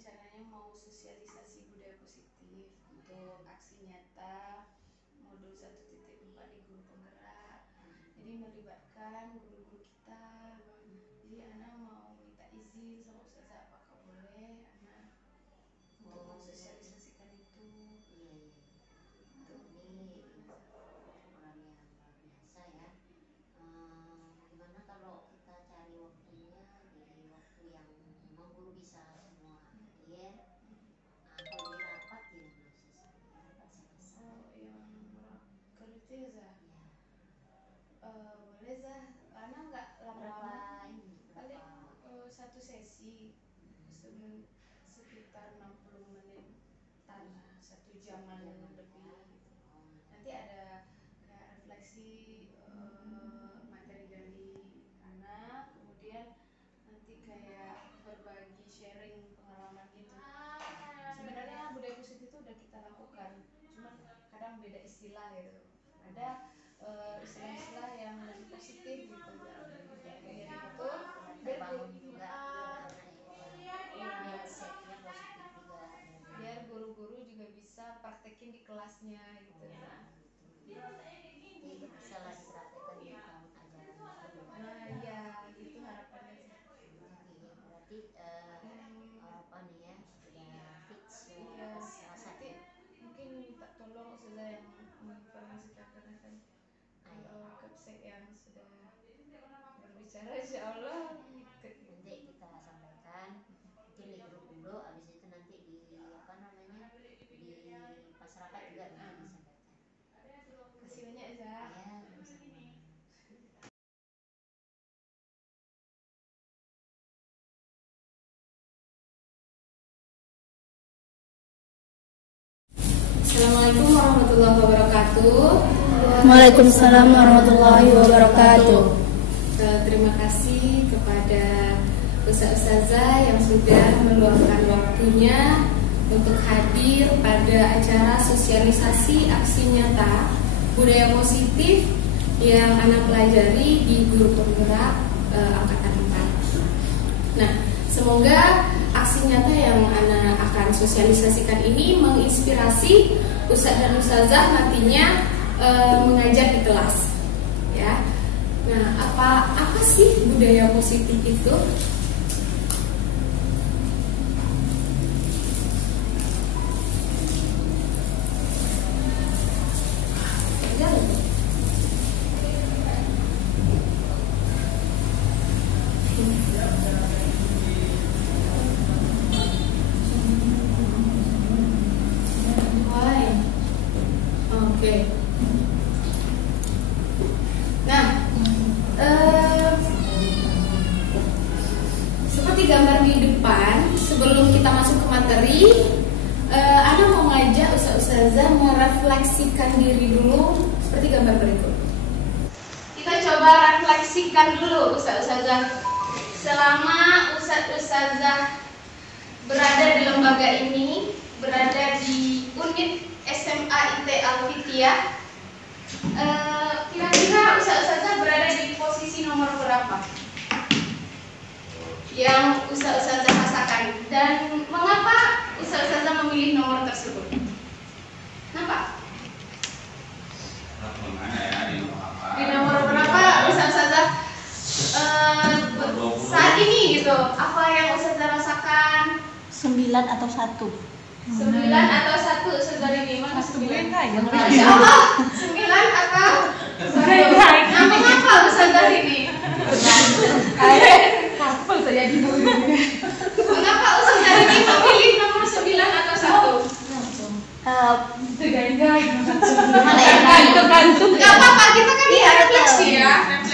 rencananya mau sosialisasi budaya positif untuk aksi nyata modul 1.4 di guru penggerak. Jadi melibatkan guru-guru kita. Jadi Ana mau minta izin sama Ustazah, apakah boleh Ana untuk mensosialisasikan itu. Ini program yang luar biasa ya. Gimana kalau kita cari waktunya di waktu yang memang guru bisa semua hadir, atau di rapat gimana sih? Rapat selesai. Oh, yang kerja Zah? Ya. Boleh Zah. Ana nggak lama-lama. Paling satu sesi sekitar 60 menit tanah, 1 jaman lebih gitu. Nanti ada kayak refleksi materi dari anak, kemudian nanti kayak berbagi sharing pengalaman gitu. Sebenarnya budaya positif itu udah kita lakukan, cuman kadang beda istilah gitu. Ada istilah-istilah yang lebih positif gitu. Jadi itu terbangun juga mindsetnya positif juga. Biar guru-guru juga bisa praktekin di kelasnya gitu. Jadi bisa lah dipraktekkan di tahun ajaran baru. Nah iya, itu harapannya sih. Berarti harapan ya sudah fix Iya, Selasa. nanti mungkin minta tolong Ustazah yang menginformasikan, karena kan kalau Kapsek yang sudah berbicara insya Allah ikut. Nanti kita sampaikan mungkin di grup dulu, habis itu nanti di di masyarakat juga nanti disampaikan. Kasih banyak Zah. Ya, sama-sama. Assalamualaikum warahmatullahi wabarakatuh. Waalaikumsalam warahmatullahi wabarakatuh. Terima kasih kepada Ustazah yang sudah meluangkan waktunya untuk hadir pada acara sosialisasi aksi nyata budaya positif yang Anak pelajari di Guru Penggerak Angkatan 4. Nah, semoga aksi nyata yang Ana akan sosialisasikan ini menginspirasi Ustadz dan Ustazah nantinya mengajar di kelas, ya. Nah, apa sih budaya positif itu? Oke. Nah, seperti gambar di depan, sebelum kita masuk ke materi, Ana mau ngajak Ustazah merefleksikan diri dulu seperti gambar berikut. Kita coba refleksikan dulu Ustazah. Selama Ustazah berada di lembaga ini, berada di unit SMA IT Al-Fitiyah, kira-kira Ustazah berada di posisi nomor berapa yang Ustazah rasakan, dan mengapa Ustazah memilih nomor tersebut? Kenapa? Di nomor berapa Ustazah saat ini gitu? Apa yang Ustazah rasakan? 9 atau 1? 9 atau 1, saudari Bima? 9 9 Masya Allah, 9 atau 1. Nah, mengapa Ustazah ini? Kapal saya di dulu. Mengapa Ustazah ini memilih nomor 9 atau 1? Gantung. Gak apa-apa, kita kan refleksi ya.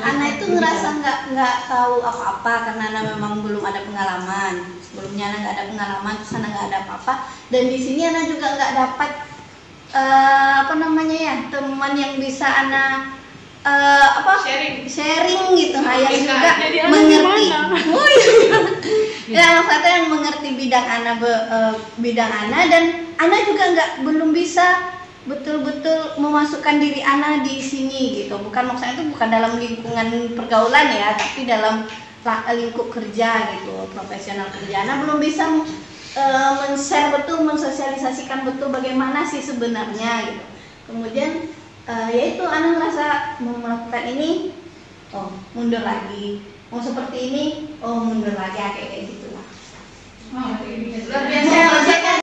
Ana itu ngerasa nggak tahu apa-apa karena Ana memang belum ada pengalaman. Sebelumnya Ana nggak ada pengalaman, terus Ana nggak ada apa-apa. Dan di sini Ana juga nggak dapat teman yang bisa Ana sharing gitu, yang juga mengerti. Oh iya. Maksudnya yang mengerti bidang Ana, dan Ana juga belum bisa betul-betul memasukkan diri Ana di sini gitu. Maksudnya itu bukan dalam lingkungan pergaulan ya, tapi dalam lingkup kerja gitu, profesional kerja. Nah, belum bisa men-share betul, mensosialisasikan betul bagaimana sih sebenarnya gitu. Kemudian yaitu Ana merasa mau melakukan ini, oh mundur lagi, mau seperti ini, oh mundur lagi, kayak gitu lah. Luar biasa.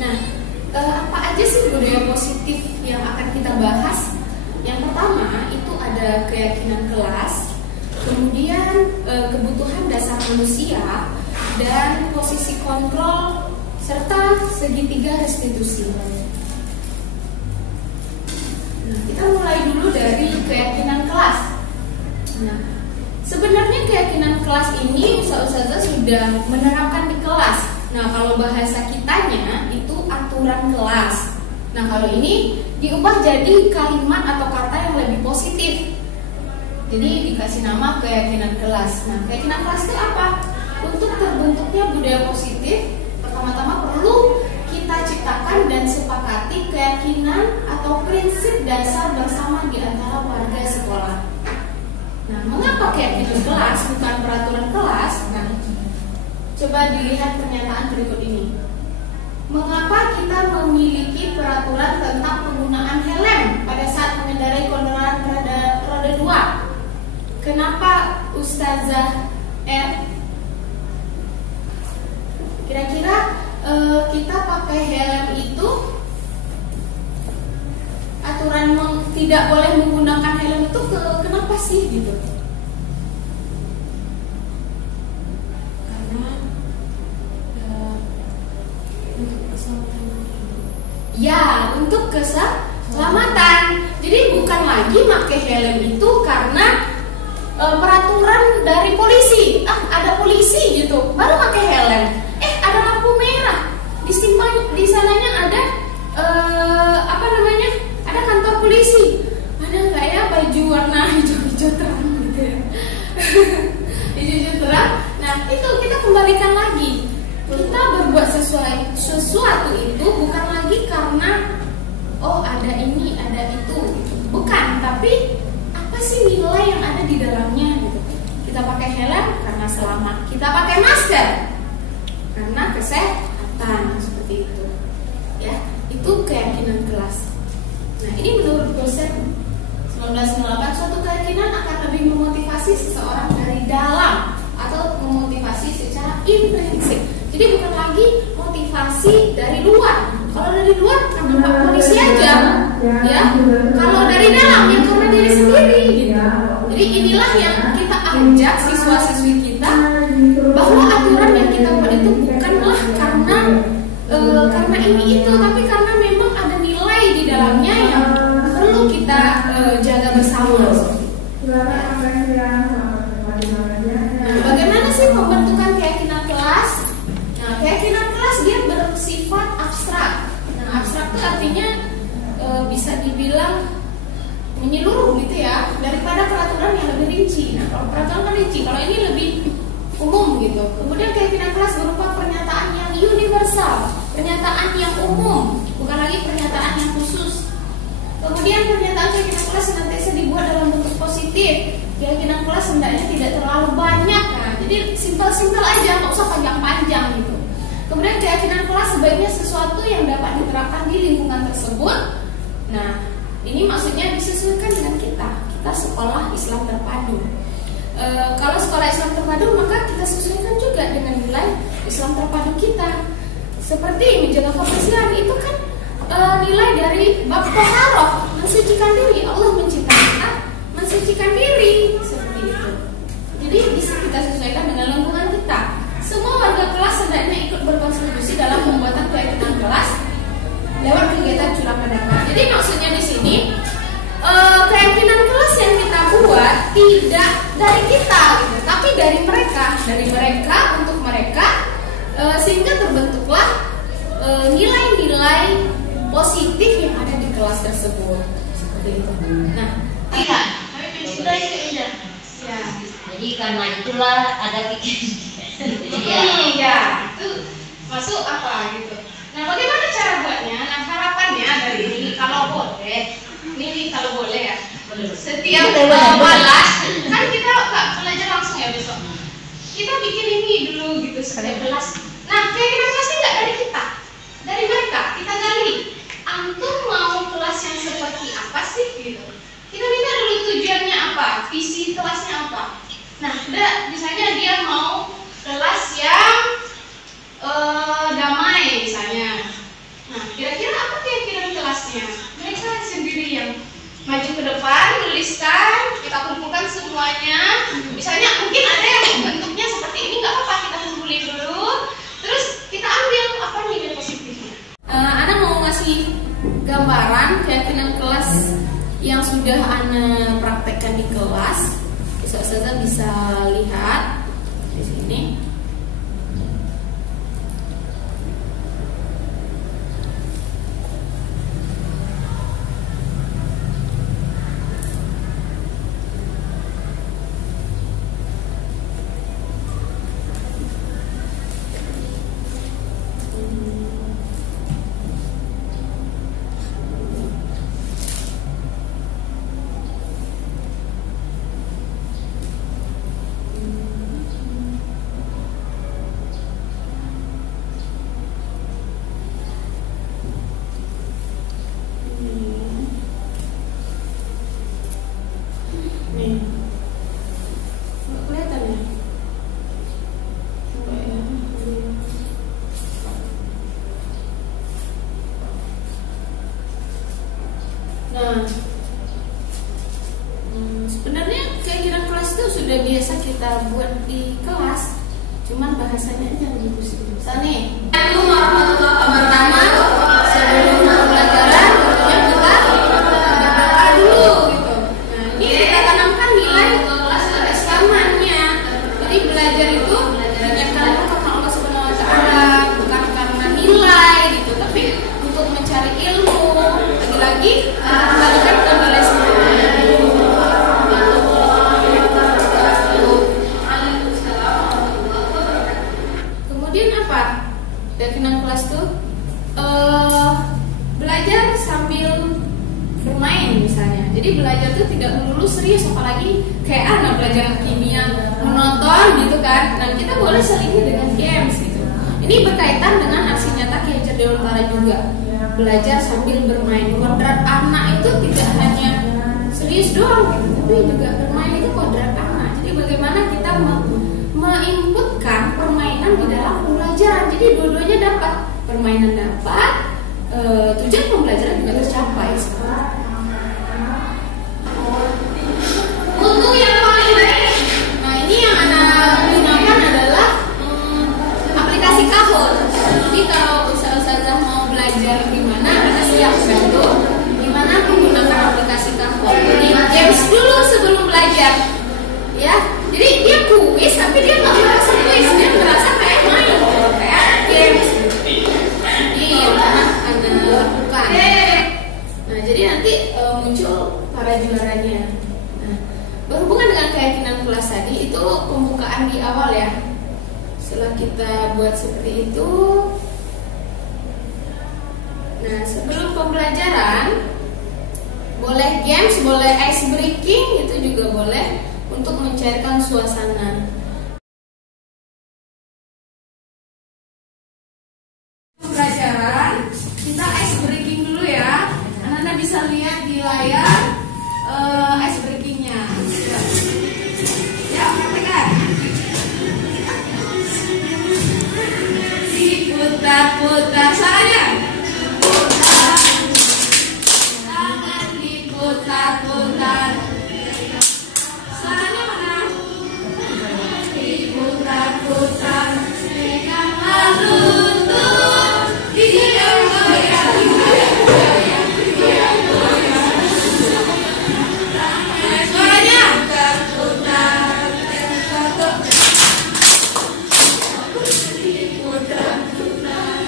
Nah, apa aja sih budaya positif yang akan kita bahas? Yang pertama itu ada keyakinan kelas, kemudian kebutuhan dasar manusia, dan posisi kontrol, serta segitiga restitusi. Nah, kita mulai dulu dari keyakinan kelas. Nah, sebenarnya keyakinan kelas ini Ustazah sudah menerapkan di kelas. Nah, kalau bahasa kitanya itu aturan kelas. Nah, kalau ini diubah jadi kalimat atau kata yang lebih positif. Jadi dikasih nama keyakinan kelas. Nah, keyakinan kelas itu apa? Untuk terbentuknya budaya positif, pertama-tama perlu kita ciptakan dan sepakati keyakinan atau prinsip dasar bersama di antara warga sekolah. Nah, mengapa keyakinan kelas bukan peraturan kelas? Nah, coba dilihat pernyataan berikut ini. Mengapa kita memiliki peraturan tentang penggunaan helm pada saat mengendarai kendaraan roda 2? Kenapa Ustazah kira-kira kita pakai helm itu aturan tidak boleh menggunakan helm itu kenapa sih gitu? Karena ya untuk keselamatan. Jadi bukan lagi pakai helm itu karena peraturan dari polisi. Ada polisi gitu, baru pakai helm. Ada lampu merah. Di sananya ada ada kantor polisi. Ada nggak ya baju warna hijau-hijau terang gitu ya? Hijau-hijau terang. Nah, itu kita kembalikan lagi. Kita berbuat sesuatu itu bukan lagi karena ada ini, ada itu. Bukan, tapi apa sih nilai yang ada di dalamnya gitu. Kita pakai helm karena selamat. Kita pakai masker karena kesehatan, seperti itu. Ya, itu keyakinan kelas. Nah, ini menurut dosen 1998, suatu keyakinan akan lebih memotivasi seseorang dari dalam atau memotivasi secara intrinsik. Jadi bukan lagi motivasi dari luar. Kalau dari luar karena Pak polisi aja, ya. Kalau dari dalam ya karena diri sendiri. Gitu. Jadi inilah yang kita ajak siswa-siswi kita bahwa aturan yang kita buat itu bukanlah karena ini itu, tapi karena memang ada nilai di dalamnya yang perlu kita jaga bersama. Nah, bagaimana sih pembentukan keyakinan kelas? Nah, keyakinan kelas dia bersifat abstrak. Nah, abstrak itu artinya bisa dibilang menyeluruh gitu ya, daripada peraturan yang lebih rinci. Nah, kalau peraturan kan rinci, kalau ini lebih umum gitu. Kemudian keyakinan kelas berupa pernyataan yang universal, pernyataan yang umum, bukan lagi pernyataan yang khusus. Kemudian pernyataan keyakinan kelas senantiasa dibuat dalam bentuk positif. Keyakinan kelas hendaknya tidak terlalu banyak. Nah, jadi simpel-simpel aja, nggak usah panjang-panjang gitu. Kemudian keyakinan kelas sebaiknya sesuatu yang dapat diterapkan di lingkungan tersebut. Nah, ini maksudnya disesuaikan dengan kita sekolah Islam terpadu. Kalau sekolah Islam terpadu, maka kita sesuaikan juga dengan nilai Islam terpadu kita. Seperti menjaga kebersihan itu kan nilai dari bab taharah, mensucikan diri. Allah menciptakan kita mensucikan diri seperti itu. Jadi bisa kita sesuaikan dengan lingkungan kita. Semua warga kelas hendaknya ikut berkontribusi dalam pembuatan keyakinan kelas lewat kegiatan curah pendapat. Jadi maksudnya di sini keyakinan kelas yang kita buat tidak dari kita, gitu, tapi dari mereka untuk mereka, sehingga terbentuklah nilai-nilai positif yang ada di kelas tersebut. Seperti itu. Nah, Kami mencintai keindahan. ya. Jadi karena itulah ada Ya, itu masuk apa gitu. Nah, bagaimana cara buatnya? Nah, harapannya dari ini kalau boleh, ini kalau boleh ya, Setiap malas kan kita nggak belajar langsung ya besok. Kita bikin ini dulu gitu setiap kelas. Nah, keyakinan kelasnya nggak dari kita, dari mereka. Kita gali. Antum mau kelas yang seperti apa sih gitu? Kita minta dulu tujuannya apa, visi kelasnya apa. Nah, misalnya dia mau kelas yang damai misalnya. Nah, kira-kira apa keyakinan kelasnya? Mereka sendiri yang maju ke depan, menuliskan, kita kumpulkan semuanya. Misalnya mungkin ada yang bentuknya seperti ini, nggak apa-apa, kita kumpulin dulu. Terus kita ambil apa nilai positifnya. Ana mau ngasih gambaran keyakinan kelas yang sudah Ana praktekkan di kelas. Ustazah bisa lihat di sini. Nih, nggak kelihatan ya? Coba ya. Nah, sebenarnya keyakinan kelas itu sudah biasa kita buat di kelas, cuman bahasanya aja lebih positif. Misalnya, Assalamualaikum warahmatullahi wabarakatuh. Sebelum pembelajaran, tentunya kita berdoa dulu gitu. Nah, ini kita tanamkan nilai keislamannya. Jadi belajar itu niatkan karena Allah Subhanahu Wa Taala, bukan karena nilai gitu, tapi untuk mencari ilmu. Lagi-lagi kembalikan ke nilai semuanya. Kemudian apa? Keyakinan kelas tuh belajar sambil bermain misalnya. Jadi belajar tuh tidak melulu serius, apalagi kayak anak belajar kimia menonton gitu kan. Nah, kita boleh selingi dengan games gitu. Ini berkaitan dengan aksi nyata Ki Hajar Dewantara juga. Belajar sambil bermain. Kodrat anak itu tidak hanya serius doang gitu, tapi juga bermain itu kodrat anak. Jadi bagaimana kita menginputkan permainan di dalam pembelajaran. Jadi dua-duanya dapat, permainan dapat, tujuan pembelajaran juga tercapai. Untuk yang paling baik, nah ini yang anak gunakan adalah aplikasi Kahoot. Jadi kalau ustazah mau belajar gimana, anak siap bantu gimana menggunakan aplikasi Kahoot. Jadi games dulu sebelum belajar, ya. Jadi dia kuis, tapi dia nggak merasa kuis, dia merasa kayak main, kayak games. Ini yang anak lakukan. Nah, jadi nanti muncul para juaranya. Nah, berhubungan dengan keyakinan kelas tadi, itu pembukaan di awal ya. Setelah kita buat seperti itu, nah sebelum pembelajaran boleh games, boleh ice breaking, itu juga boleh untuk mencairkan suasana. Pembelajaran kita ice breaking dulu ya. Anak-anak bisa lihat di layar ice breakingnya. Ya, praktekkan. Diputar-putar suaranya. Tangan diputar-putar. Suaranya mana? Diputar-putar. Peganglah lutut. Digoyang-goyang. Suaranya. Putar-putar. Diputar-putar.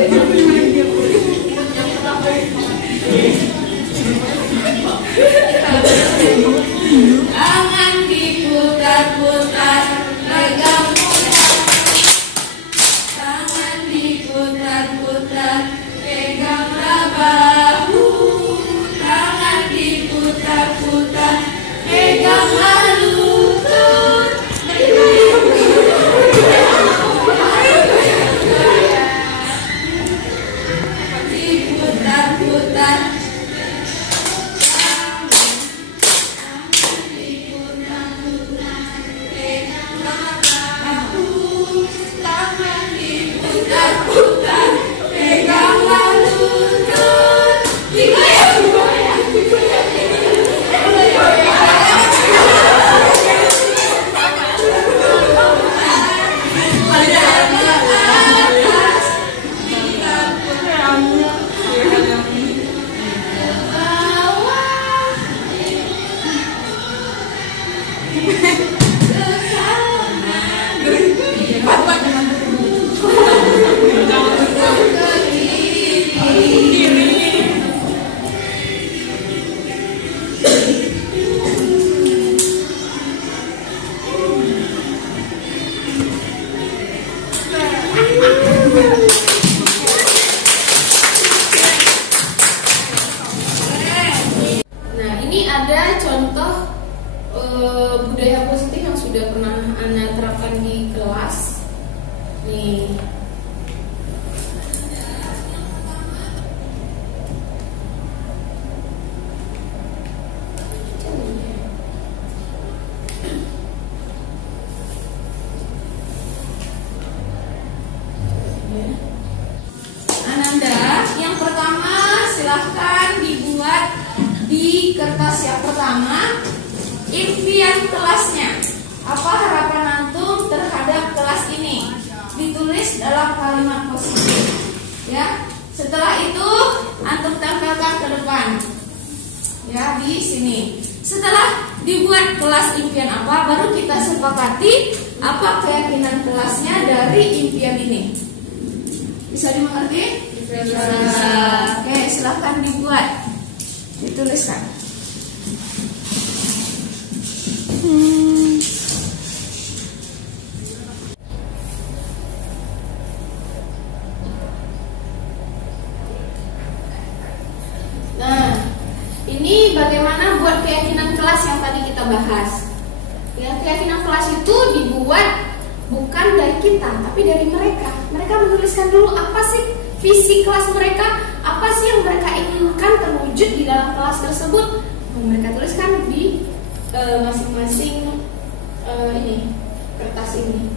Tangan diputar-putar, pegang mudah. Tangan diputar-putar, peganglah bahu. Tangan diputar-putar, peganglah lutut. Diputar-putar. Putar, peganglah lutut. Digoyang-goyang, Nah, ini ada contoh budaya positif yang sudah pernah Ana terapkan di kelas. Nih. Ananda, yang pertama silahkan dibuat di kertas yang pertama impian kelasnya. Apa harapan antum terhadap kelas ini? Ditulis dalam kalimat positif. Ya. Setelah itu antum tempelkan ke depan. Ya, di sini. Setelah dibuat kelas impian apa, baru kita sepakati apa keyakinan kelasnya dari impian ini. Bisa dimengerti? Bisa. Oke, silahkan dibuat. Dituliskan. Nah, ini bagaimana buat keyakinan kelas yang tadi kita bahas. Ya, keyakinan kelas itu dibuat bukan dari kita, tapi dari mereka. Mereka menuliskan dulu apa sih visi kelas mereka, apa sih yang mereka inginkan terwujud di dalam kelas tersebut. Mereka tuliskan di masing-masing ini kertas ini.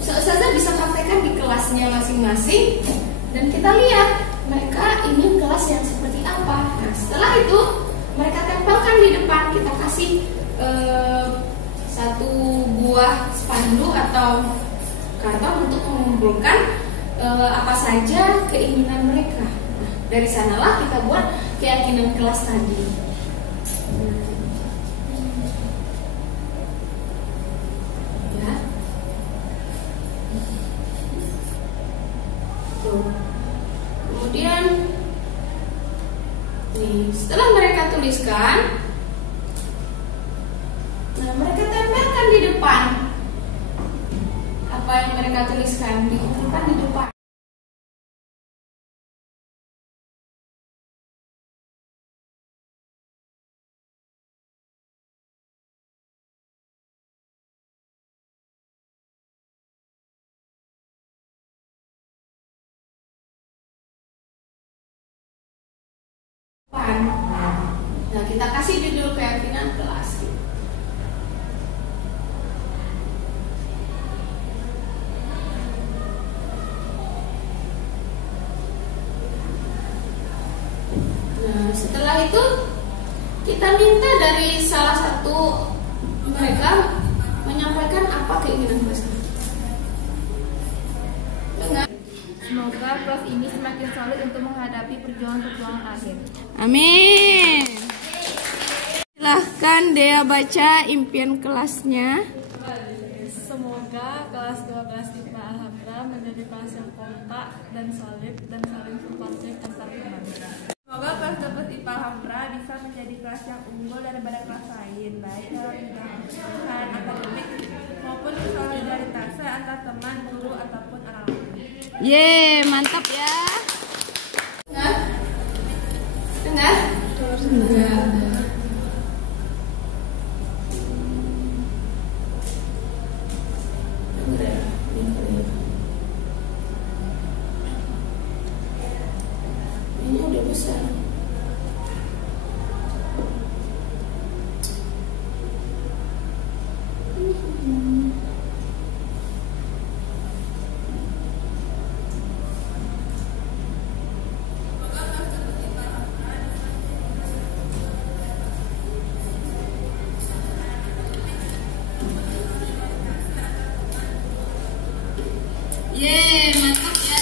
Ustazah bisa praktekkan di kelasnya masing-masing dan kita lihat mereka ingin kelas yang seperti apa. Nah, setelah itu mereka tempelkan di depan, kita kasih satu buah spanduk atau karton untuk mengumpulkan apa saja keinginan mereka. Nah, dari sanalah kita buat keyakinan kelas tadi. Ya. Tuh. Kemudian nih, setelah mereka tuliskan, nah mereka tempelkan di depan apa yang mereka tuliskan, dikumpulkan di depan. menyampaikan. Nah, kita kasih judul keyakinan kelas. Nah, setelah itu kita minta dari salah satu mereka menyampaikan apa keinginan kelasnya. Semoga kelas ini semakin solid untuk menghadapi perjuangan-perjuangan akhir. Amin. Silahkan Dea baca impian kelasnya. Semoga kelas 12 IPA Alhamra menjadi kelas yang kompak dan solid dan saling suportif antar teman. Semoga kelas 12 IPA Alhamra bisa menjadi kelas yang unggul daripada kelas lain, baik dalam bidang akademik maupun solidaritasnya antar teman, guru ataupun anak-anak. Ye, mantap ya. Dengar? Dengar. Ini udah besar. Yeay, mantap ya.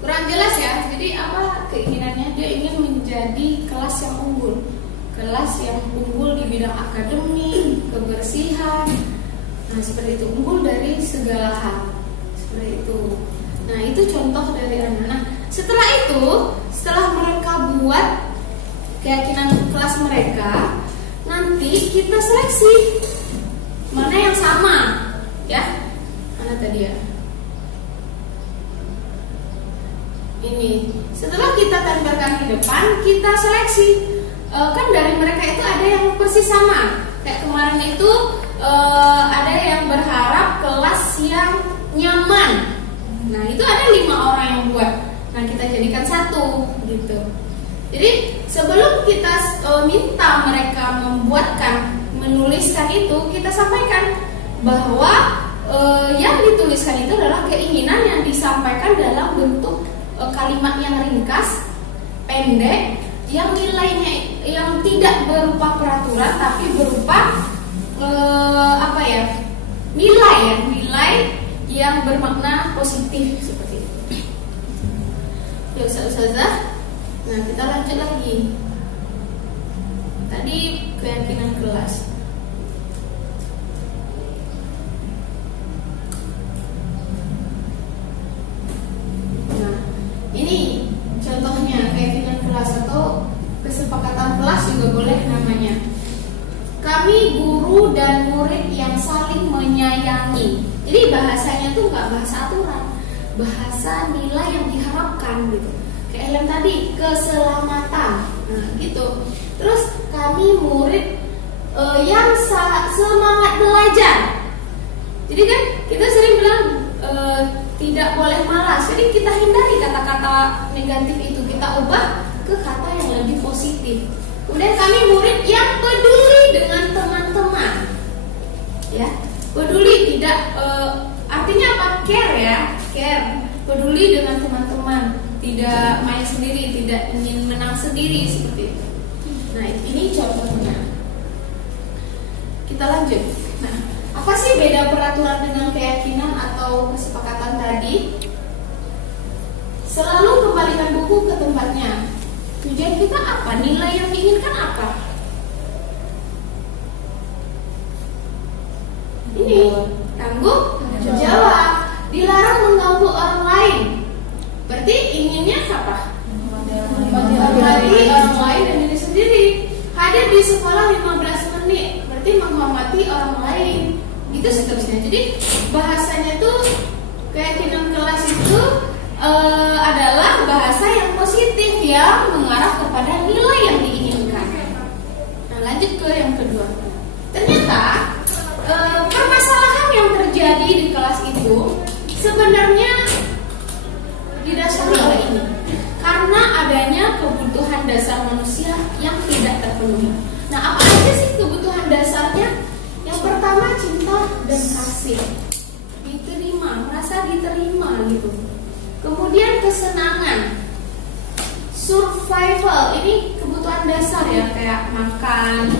Kurang jelas ya. Jadi apa keinginannya? Dia ingin menjadi kelas yang unggul. Kelas yang unggul di bidang akademik, kebersihan. Nah, seperti itu, unggul dari segala hal. Seperti itu. Nah, itu contoh dari anak. Nah, setelah itu, setelah mereka buat keyakinan kelas mereka, nanti kita seleksi mana yang sama, ya. Mana tadi ya? Ini. Setelah kita tempelkan di depan, kita seleksi. Kan dari mereka itu ada yang persis sama. Kayak kemarin itu ada yang berharap kelas yang nyaman. Nah, itu ada 5 orang yang buat. Nah, kita jadikan 1 gitu. Jadi sebelum kita minta mereka menuliskan itu, kita sampaikan bahwa yang dituliskan itu adalah keinginan yang disampaikan dalam bentuk kalimat yang ringkas, pendek, yang nilainya yang tidak berupa peraturan tapi berupa nilai yang bermakna positif seperti itu. Ya Ustazah. Nah, kita lanjut lagi. Tadi keyakinan kelas. Nah, ini contohnya keyakinan kelas atau kesepakatan kelas juga boleh namanya. Kami guru dan murid yang saling menyayangi. Jadi bahasanya tuh nggak bahasa aturan, bahasa nilai yang diharapkan gitu. Kayak yang tadi keselamatan, nah, gitu. Terus kami murid yang semangat belajar. Jadi kan kita sering bilang tidak boleh malas. Jadi kita hindari kata-kata negatif itu, kita ubah ke kata yang lebih positif. Kemudian kami murid yang peduli dengan teman-teman, ya, peduli tidak artinya apa? Care ya, care, peduli dengan teman-teman, tidak main sendiri, tidak ingin menang sendiri seperti itu. Nah, ini contohnya. Kita lanjut. Nah, apa sih beda peraturan dengan keyakinan atau kesepakatan tadi? Selalu kembalikan buku ke tempatnya. Tujuan kita apa? Nilai yang diinginkan apa? Ini tanggung jawab. Dilarang mengganggu orang lain. Berarti inginnya apa? Menghormati orang lain dan diri sendiri. Hadir di sekolah 15 menit. Berarti menghormati orang lain. Itu seterusnya. Jadi bahasanya tuh keyakinan kelas itu adalah bahasa yang positif yang mengarah kepada nilai yang diinginkan. Nah, lanjut ke yang kedua. Ternyata permasalahan yang terjadi di kelas itu sebenarnya didasari oleh ini, karena adanya kebutuhan dasar kesenangan, survival, ini kebutuhan dasar ya, kayak makan,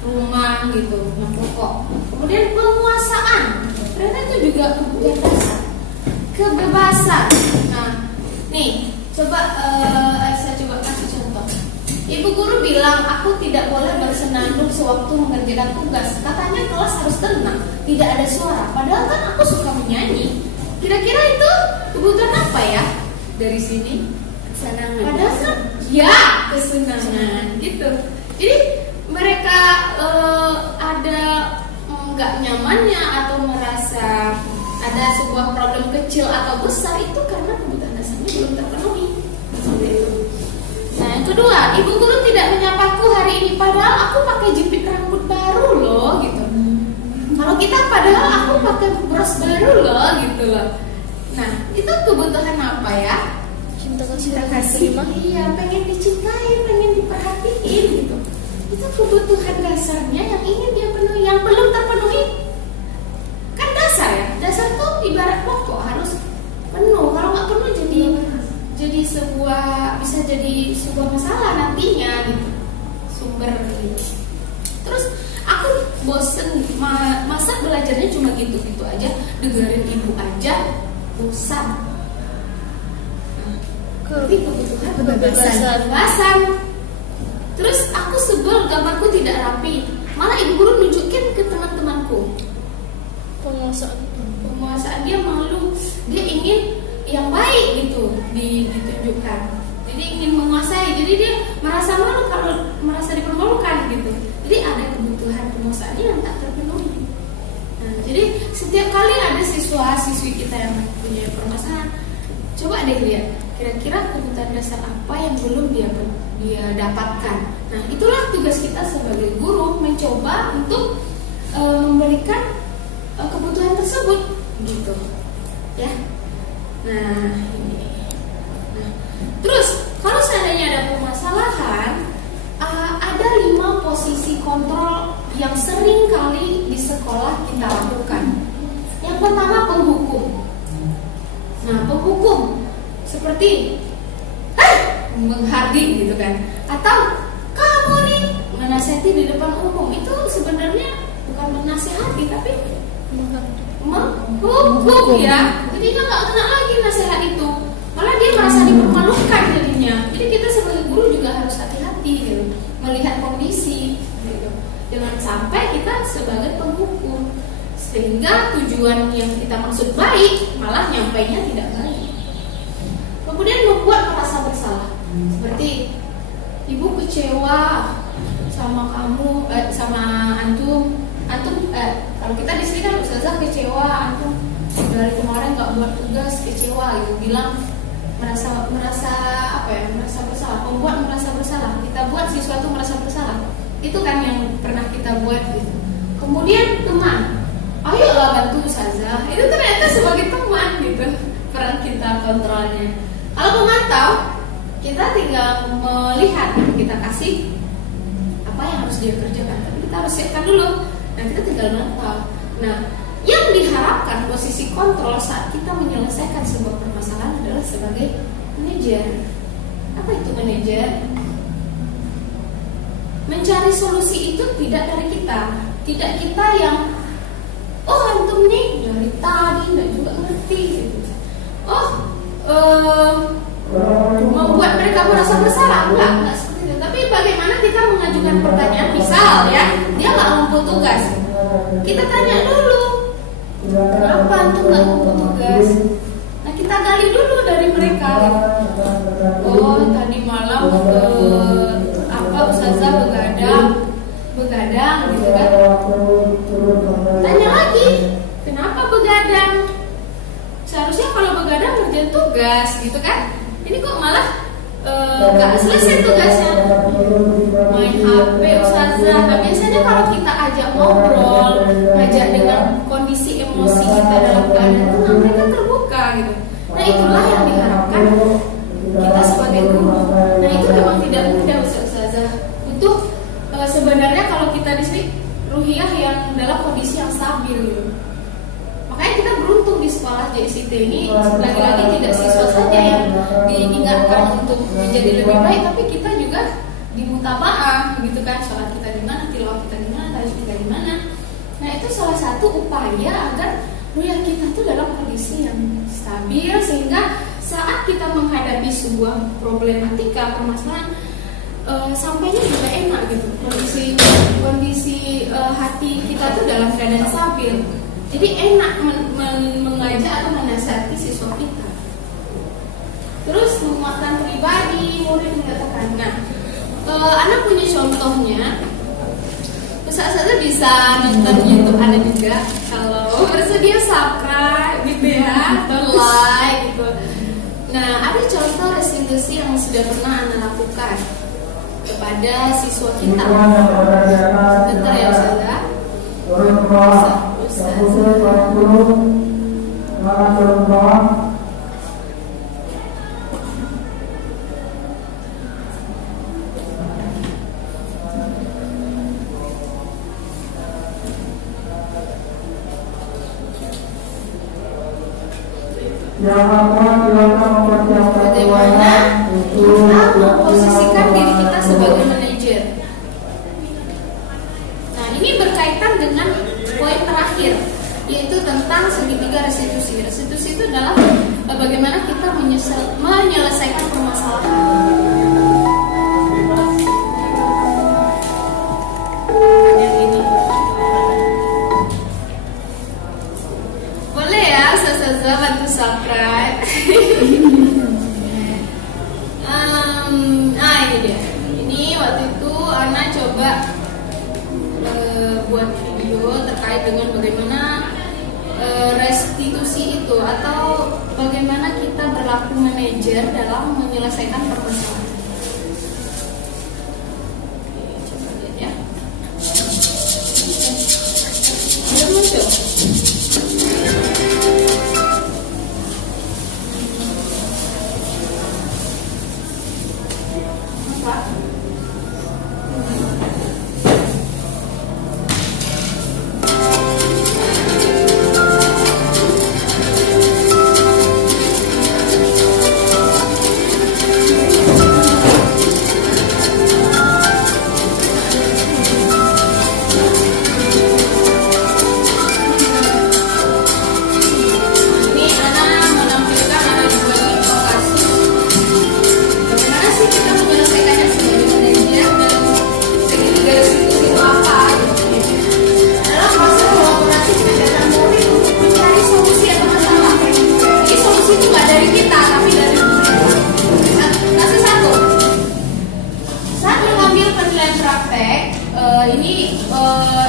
rumah gitu, yang pokok. Kemudian penguasaan, ternyata itu juga kebutuhan dasar. Kebebasan. Nah, nih coba saya coba kasih contoh. Ibu guru bilang aku tidak boleh bersenandung sewaktu mengerjakan tugas. Katanya kelas harus tenang, tidak ada suara. Padahal kan aku suka menyanyi. Kira-kira itu kebutuhan apa ya dari sini? Kesenangan. Padahal kan ya kesenangan gitu. Jadi mereka ada nggak nyamannya atau merasa ada sebuah problem kecil atau besar itu karena kebutuhan dasarnya belum terpenuhi. Seperti itu. Nah, yang kedua, ibu guru tidak menyapaku hari ini padahal aku pakai jepit rambut baru loh gitu. Kalau kita padahal aku pakai bros baru loh gitu loh. Nah, itu kebutuhan apa ya? Cinta kasih. Iya, pengen dicintai, pengen diperhatiin gitu. Itu kebutuhan dasarnya yang ingin dia penuhi, yang belum terpenuhi. Kan dasar ya, dasar tuh ibarat pokok harus penuh. Kalau nggak penuh jadi sebuah, bisa jadi sebuah masalah nantinya gitu, sumber gitu. Terus aku bosen, masa belajarnya cuma gitu-gitu aja, dengerin ibu aja bosan. Kebutuhan kebebasan. Terus aku sebel gambarku tidak rapi, malah ibu guru nunjukin ke teman-temanku. Penguasaan, dia malu, dia ingin yang baik gitu ditunjukkan. Jadi ingin menguasai, jadi dia merasa malu kalau merasa dipermalukan gitu. Jadi ada kebutuhan penguasaannya yang tak terpenuhi. Nah, jadi setiap kali ada siswa-siswi kita yang punya permasalahan, coba deh lihat kira-kira kebutuhan dasar apa yang belum dia dapatkan. Nah, itulah tugas kita sebagai guru, mencoba untuk memberikan kebutuhan tersebut gitu ya. Nah, ini. Nah, terus kalau seandainya ada permasalahan, ada 5 posisi kontrol yang sering kali di sekolah kita lakukan. Yang pertama, penghukum. Nah, penghukum seperti menghardik gitu kan, atau kamu nih menasihati di depan umum. Itu sebenarnya bukan menasihati tapi menghukum ya. Jadi dia nggak kena lagi nasihat itu, malah dia merasa dipermalukan jadinya. Jadi kita sebagai guru juga harus hati-hati gitu, melihat kondisi gitu. Jangan sampai kita sebagai penghukum sehingga tujuan yang kita maksud baik malah nyampainya tidak baik. Kemudian membuat merasa bersalah, seperti ibu kecewa sama kamu, sama antum, kalau kita di sini kan ustazah kecewa, antum dari kemarin nggak buat tugas, kecewa gitu, bilang merasa apa ya, merasa bersalah, membuat merasa bersalah. Kita buat siswa itu merasa bersalah, itu kan yang pernah kita buat gitu. Kemudian teman, ayolah bantu ustazah, itu ternyata sebagai teman gitu, peran kita kontrolnya. Kalau memantau, kita tinggal melihat, kita kasih apa yang harus dia kerjakan, tapi kita harus siapkan dulu. Nah, kita tinggal mantau. Nah, yang diharapkan posisi kontrol saat kita menyelesaikan sebuah permasalahan adalah sebagai manajer. Apa itu manajer? Mencari solusi itu tidak dari kita, tidak kita yang antum nih dari tadi nggak juga ngerti gitu. Membuat mereka merasa bersalah, enggak seperti itu. Tapi bagaimana kita mengajukan pertanyaan, misal ya, dia nggak ngumpul tugas, kita tanya dulu, kenapa antum nggak ngumpul tugas? Nah, kita gali dulu dari mereka. Tadi malam ustazah begadang gitu kan. Tanya lagi, kenapa begadang? Seharusnya kalau begadang ngerjain tugas gitu kan. Ini kok malah gak selesai tugasnya, main HP ustazah. Nah, biasanya kalau kita ajak ngobrol, ajak dengan kondisi emosi kita dalam keadaan tenang, mereka terbuka gitu. Nah, itulah yang diharapkan kita sebagai guru. Nah, itu memang tidak mudah ustazah. Untuk sebenarnya kalau kita di sini ruhiyah yang dalam kondisi yang stabil gitu. Makanya kita beruntung di sekolah JSIT ini, lagi-lagi tidak siswa saja yang diingatkan untuk menjadi lebih baik, tapi kita juga dimutabaah gitu kan, sholat kita di mana, tilawah kita di mana, tahajud kita di mana. Nah itu salah satu upaya agar ruya kita tuh dalam kondisi yang stabil, sehingga saat kita menghadapi sebuah problematika, permasalahan, sampainya juga enak gitu. Kondisi hati kita tuh dalam keadaan stabil. Jadi enak mengajak atau menasihati siswa kita. Terus menguatkan pribadi, murid mengatakan. Nah, anak punya contohnya. Saat-saat bisa nonton YouTube ada juga. Kalau bersedia subscribe gitu ya, atau like gitu. Nah, ada contoh restitusi yang sudah pernah Ana lakukan kepada siswa kita. Bentar ya, Ustazah. Bagaimana kita memposisikan diri kita sebagai manajer. Nah, ini berkaitan dengan poin terakhir, yaitu tentang segitiga restitusi. Restitusi itu adalah bagaimana kita menyelesaikan permasalahan. Yang ini boleh ya, Ustazah bantu subscribe. Ini dia. Ini waktu itu Ana coba buat video terkait dengan bagaimana restitusi itu, atau bagaimana kita berlaku manajer dalam menyelesaikan permasalahan. Coba lihat ya. Sudah muncul.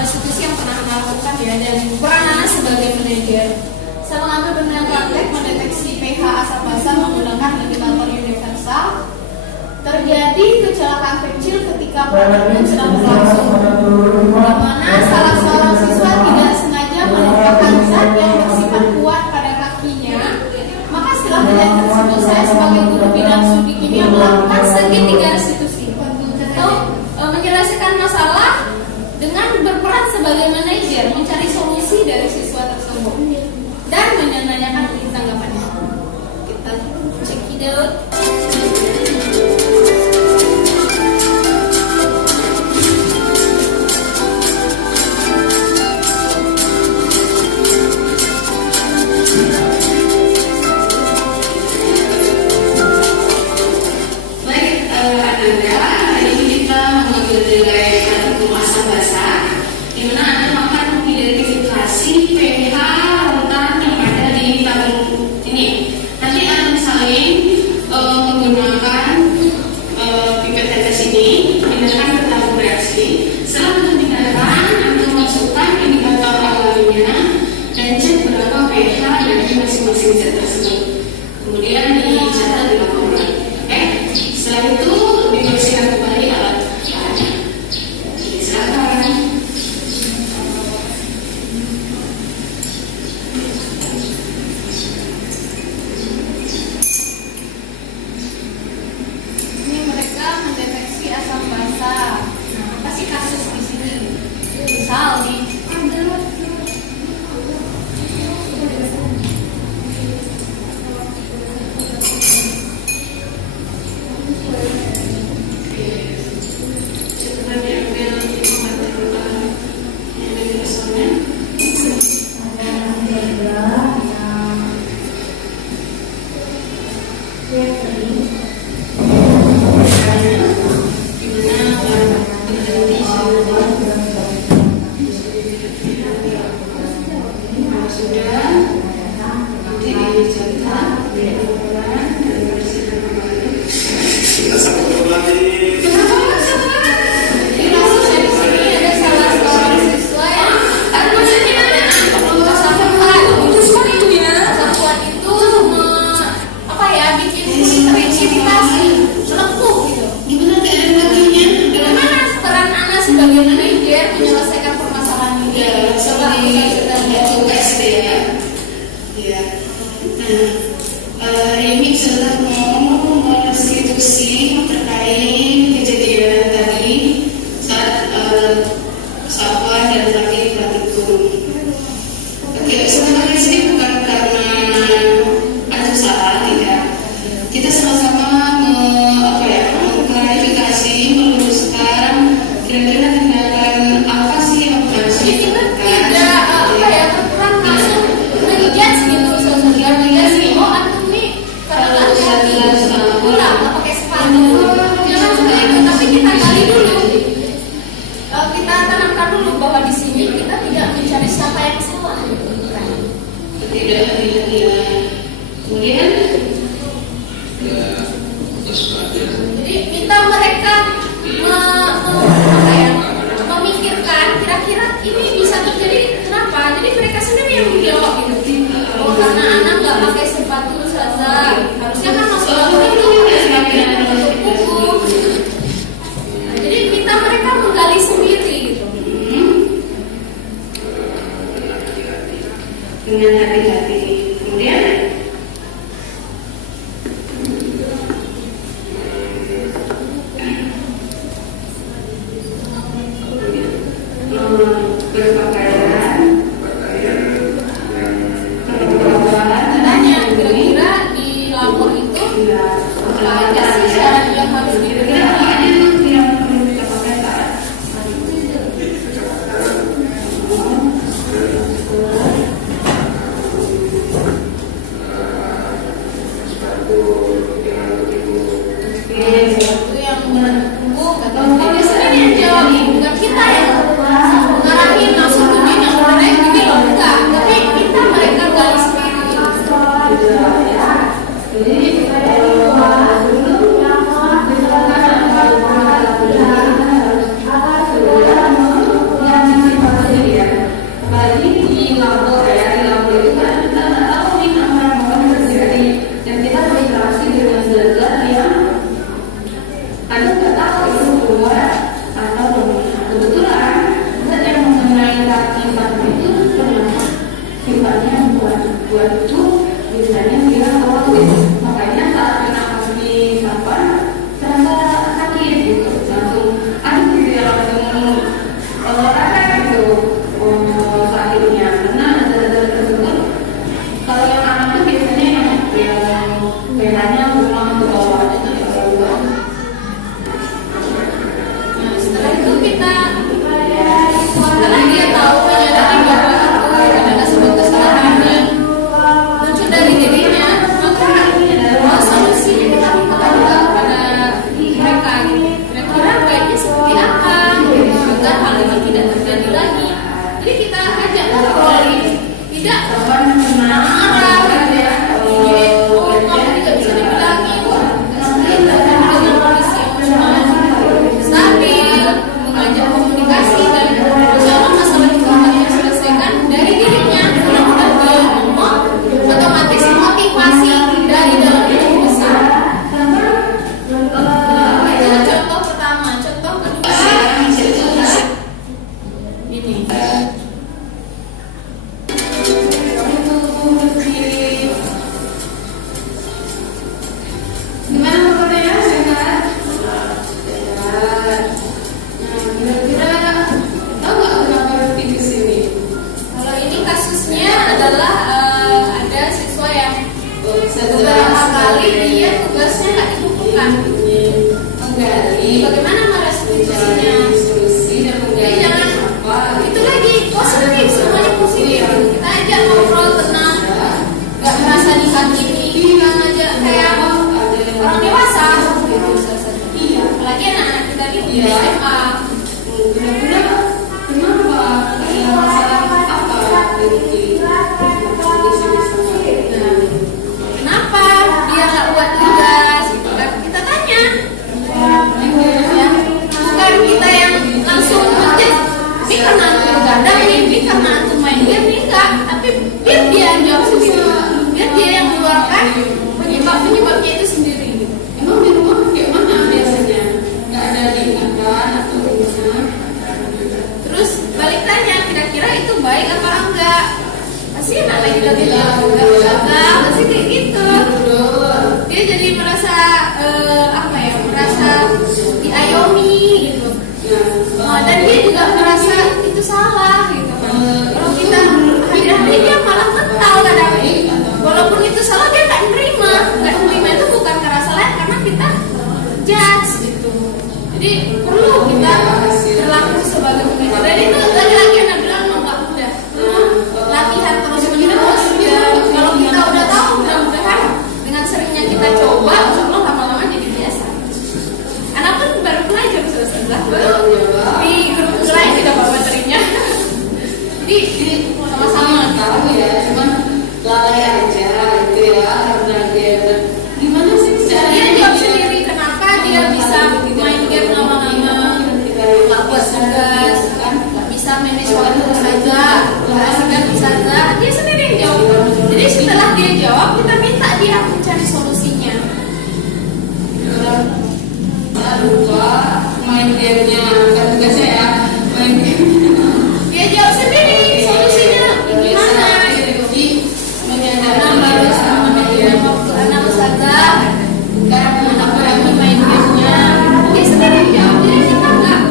Restitusi yang pernah Ana lakukan ya, dan peran Ana sebagai manajer. Saya mengambil benang praktek mendeteksi pH asap basa menggunakan indikator universal. Terjadi kecelakaan kecil ketika praktek sedang berlangsung, di mana salah seorang siswa tidak sengaja meletakkan zat yang bersifat kuat pada kakinya. Maka setelah kejadian tersebut, saya sebagai guru bidang studi kimia melakukan segitiga restitusi untuk menyelesaikan masalah dengan berperan sebagai manajer, mencari solusi dari siswa tersebut dan menanyakan tanggapannya. Kita check it out. Dan kita berinteraksi orang dewasa gitu. Iya, apalagi anak-anak kita ini di SMA. Benar-benar kenapa? Masalah apa? Kenapa dia nggak buat tugas? Gitu kan? Kita tanya. Ya, bukan kita yang langsung aja. Ini karena antum begadang nih, ini karena antum main game nih, enggak. Tapi biar dia yang jawab sendiri, biar dia yang mengeluarkan penyebabnya itu sendiri. Gitu. Emang di rumah kayak mana biasanya? Nggak ada diingatkan atau gimana? Terus balik tanya, kira-kira itu baik apa enggak? Pasti enak lagi lagi enggak, pasti kayak gitu. Dia jadi merasa apa ya? Merasa diayomi gitu. Dan dia juga merasa itu salah gitu kan. Kalau kita akhirnya dia malah mental kadang. Walaupun itu salah dia nggak nerima itu bukan karena salah, karena kita judge gitu. Jadi perlu kita berlaku sebagai pemimpin. Dan itu lagi-lagi anak bilang nggak mudah. Latihan terus menerus. Kalau kita udah tahu, mudah-mudahan dengan seringnya kita coba, Allah lama-lama jadi biasa. Anak pun baru belajar selesai di grup lain tidak apa materinya. Jadi sama-sama tahu ya, cuman lalai aja gitu ya, karena dia gimana sih dia jawab sendiri kenapa dia bisa main game lama-lama, nggak buat tugas kan, nggak bisa manage waktu saja, nggak bisa nggak, dia sendiri yang jawab. Jadi setelah dia jawab, kita minta dia mencari solusinya. Lupa main gamenya, bukan tugasnya ya, main game. Dia jawab sendiri solusinya gimana gitu. Karena baru sama waktu anak ustazah, karena anak berani main gamenya, dia sendiri jawab. Jadi kita nggak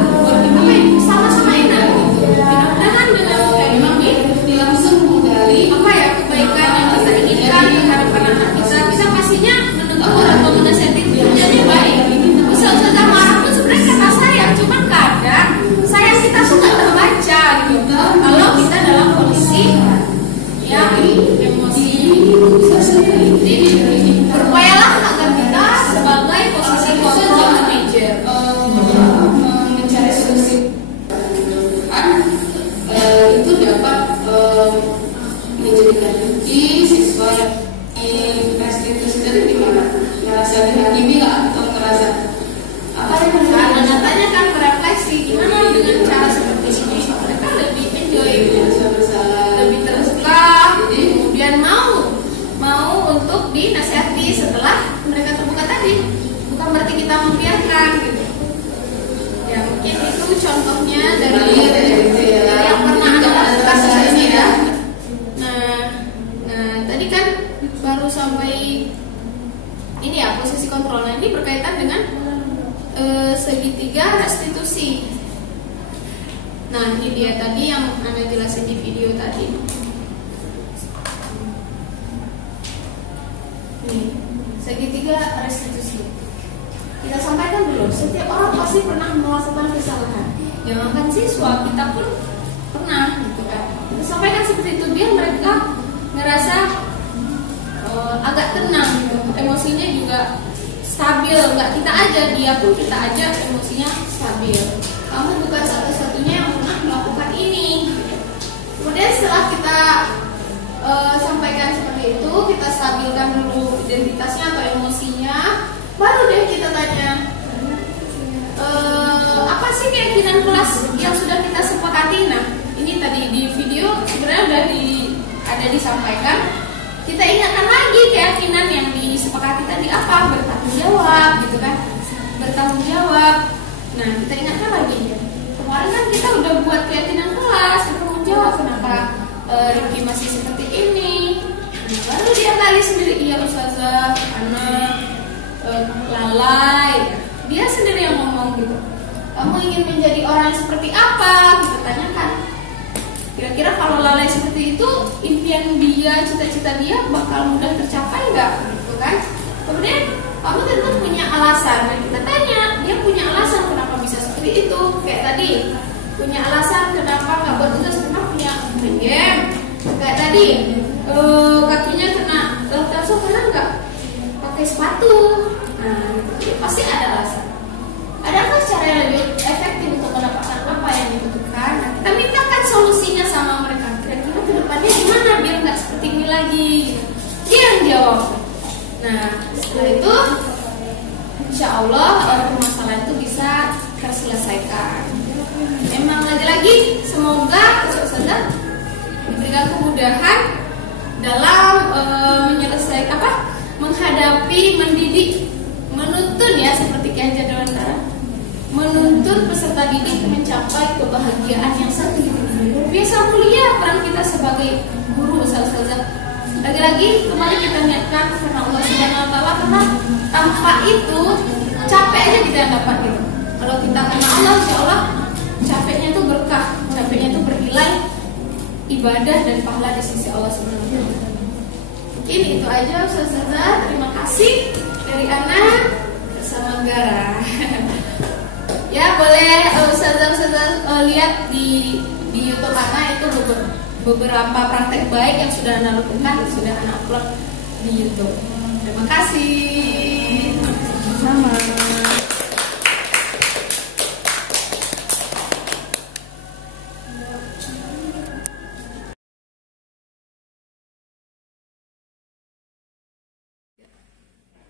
sama-sama enak gitu. Mudah-mudahan dengan memang ini langsung menggali apa ya kebaikan yang kita inginkan terhadap anak kita, kita pastinya menegur atau menasihati jadi baik. Ustazah marah pun sebenarnya kata sayang, cuma kadang sayang kita tuh nggak terbaca gitu. Kalau kita dalam kondisi yang emosi, jadi berupayalah agar kita sebagai posisi control manager mencari solusi itu dapat menjadikan siswa yang restitusi dari gimana? Merasa dihakimi nggak atau merasa apa yang tanya kan merefleksi gimana dengan cara seperti ini mereka lebih enjoy, lebih terbuka, kemudian mau untuk dinasihati setelah mereka terbuka tadi, bukan berarti kita membiarkan gitu. Ya mungkin itu contohnya dari yang pernah Anda lakukan ini ya. Nah tadi kan baru sampai ini ya posisi kontrol. Nah ini berkaitan dengan segitiga restitusi. Nah ini dia tadi yang Anda jelasin di video tadi. Nih, segitiga restitusi. Kita sampaikan dulu, setiap orang pasti pernah melakukan kesalahan. Jangankan siswa, kita pun pernah gitu kan. Kita sampaikan seperti itu biar mereka ngerasa agak tenang gitu. Emosinya juga stabil, nggak kita aja, dia pun kita aja emosinya stabil. Kamu bukan satu-satunya yang pernah melakukan ini. Kemudian setelah kita sampaikan seperti itu, kita stabilkan dulu identitasnya atau emosinya, baru deh kita tanya apa sih keyakinan kelas yang sudah kita sepakati. Nah ini tadi di video sebenarnya udah ada disampaikan. Kita ingatkan lagi keyakinan yang disepakati tadi apa, bertanggung jawab gitu kan, bertanggung jawab. Nah kita ingatkan lagi ya, kemarin kan kita udah buat keyakinan kelas bertanggung jawab, kenapa Rifki masih seperti ini. Nah, baru dia balik sendiri, iya ustazah, anak lalai. Dia sendiri yang ngomong gitu, kamu ingin menjadi orang seperti apa, kita tanyakan. Kira-kira kalau lalai seperti itu, impian dia, cita-cita dia bakal mudah tercapai nggak? Gitu kan? Kemudian kamu tentu punya alasan. Nah, kita tanya, dia punya alasan kenapa bisa seperti itu. Kayak tadi, punya alasan kenapa nggak buat tugas karena punya game. Kayak tadi, kakinya kena laptop karena nggak pakai pakai sepatu. Nah, gitu. Pasti ada alasan. Adakah cara yang lebih efektif untuk mendapatkan apa yang dibutuhkan? Nah, kita mintakan solusinya sama mereka. Kira-kira kedepannya gimana biar nggak seperti ini lagi? Dia yang jawab. Nah, setelah itu, insya Allah permasalahan itu bisa terselesaikan. Memang lagi-lagi semoga ustazah diberikan kemudahan dalam menyelesaikan menghadapi, mendidik, menuntun ya seperti Ki Hajar Dewantara, menuntun peserta didik mencapai kebahagiaan yang sejati. Biasa mulia peran kita sebagai guru ustazah. Lagi-lagi kembali kita niatkan karena Allah Subhanahu wa taala, karena tanpa itu capek aja kita yang dapat gitu. Kalau kita karena Allah, insya Allah capeknya itu berkah, capeknya itu bernilai ibadah dan pahala di sisi Allah Subhanahu wa taala. Mungkin itu aja ustazah. Terima kasih dari Ana bersama Gara. Ya boleh ustazah lihat di YouTube Ana itu beberapa praktek baik yang sudah Ana lakukan, sudah Ana upload di YouTube. Terima kasih. Sama.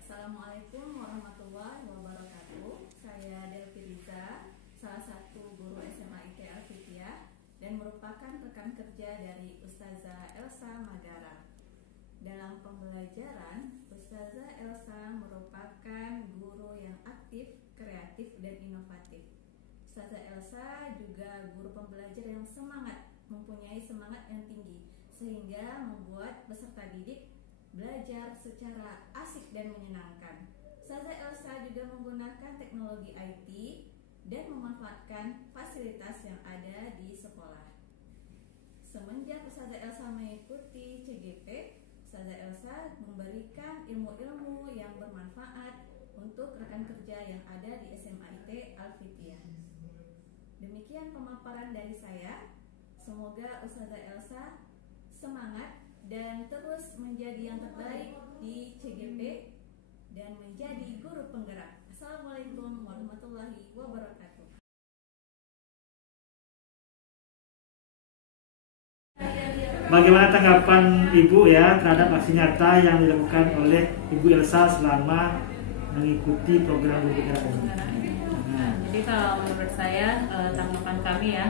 Assalamualaikum warahmatullahi wabarakatuh. Saya Delvi Riza, salah satu guru SMA IT Al-Fitiyah dan merupakan rekan kerja dari Ustazah Elsa Magara. Dalam pembelajaran, Ustazah Elsa merupakan guru yang aktif, kreatif, dan inovatif. Ustazah Elsa juga guru pembelajar yang semangat, mempunyai semangat yang tinggi, sehingga membuat peserta didik belajar secara asik dan menyenangkan. Ustazah Elsa juga menggunakan teknologi IT dan memanfaatkan fasilitas yang ada di sekolah. Semenjak Ustazah Elsa mengikuti CGP, Ustazah Elsa memberikan ilmu-ilmu yang bermanfaat untuk rekan kerja yang ada di SMA IT Al-Fitiyah. Demikian pemaparan dari saya. Semoga Ustazah Elsa semangat dan terus menjadi yang terbaik di CGP dan menjadi guru penggerak. Assalamualaikum warahmatullahi wabarakatuh. Bagaimana tanggapan Ibu ya terhadap aksi nyata yang dilakukan oleh Ibu Elsa selama mengikuti program guru penggerak ini? Jadi kalau menurut saya tanggapan kami ya,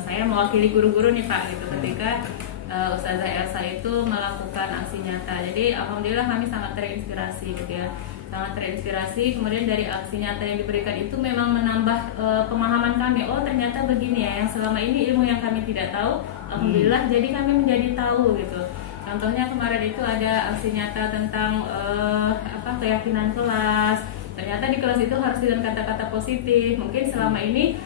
saya mewakili guru-guru nih Pak gitu, ketika Ustazah Elsa itu melakukan aksi nyata. Jadi alhamdulillah kami sangat terinspirasi gitu ya, sangat terinspirasi. Kemudian dari aksi nyata yang diberikan itu memang menambah pemahaman kami. Oh ternyata begini ya, yang selama ini ilmu yang kami tidak tahu, alhamdulillah jadi kami menjadi tahu gitu. Contohnya kemarin itu ada aksi nyata tentang keyakinan kelas. Ternyata di kelas itu harus dengan kata-kata positif. Mungkin selama ini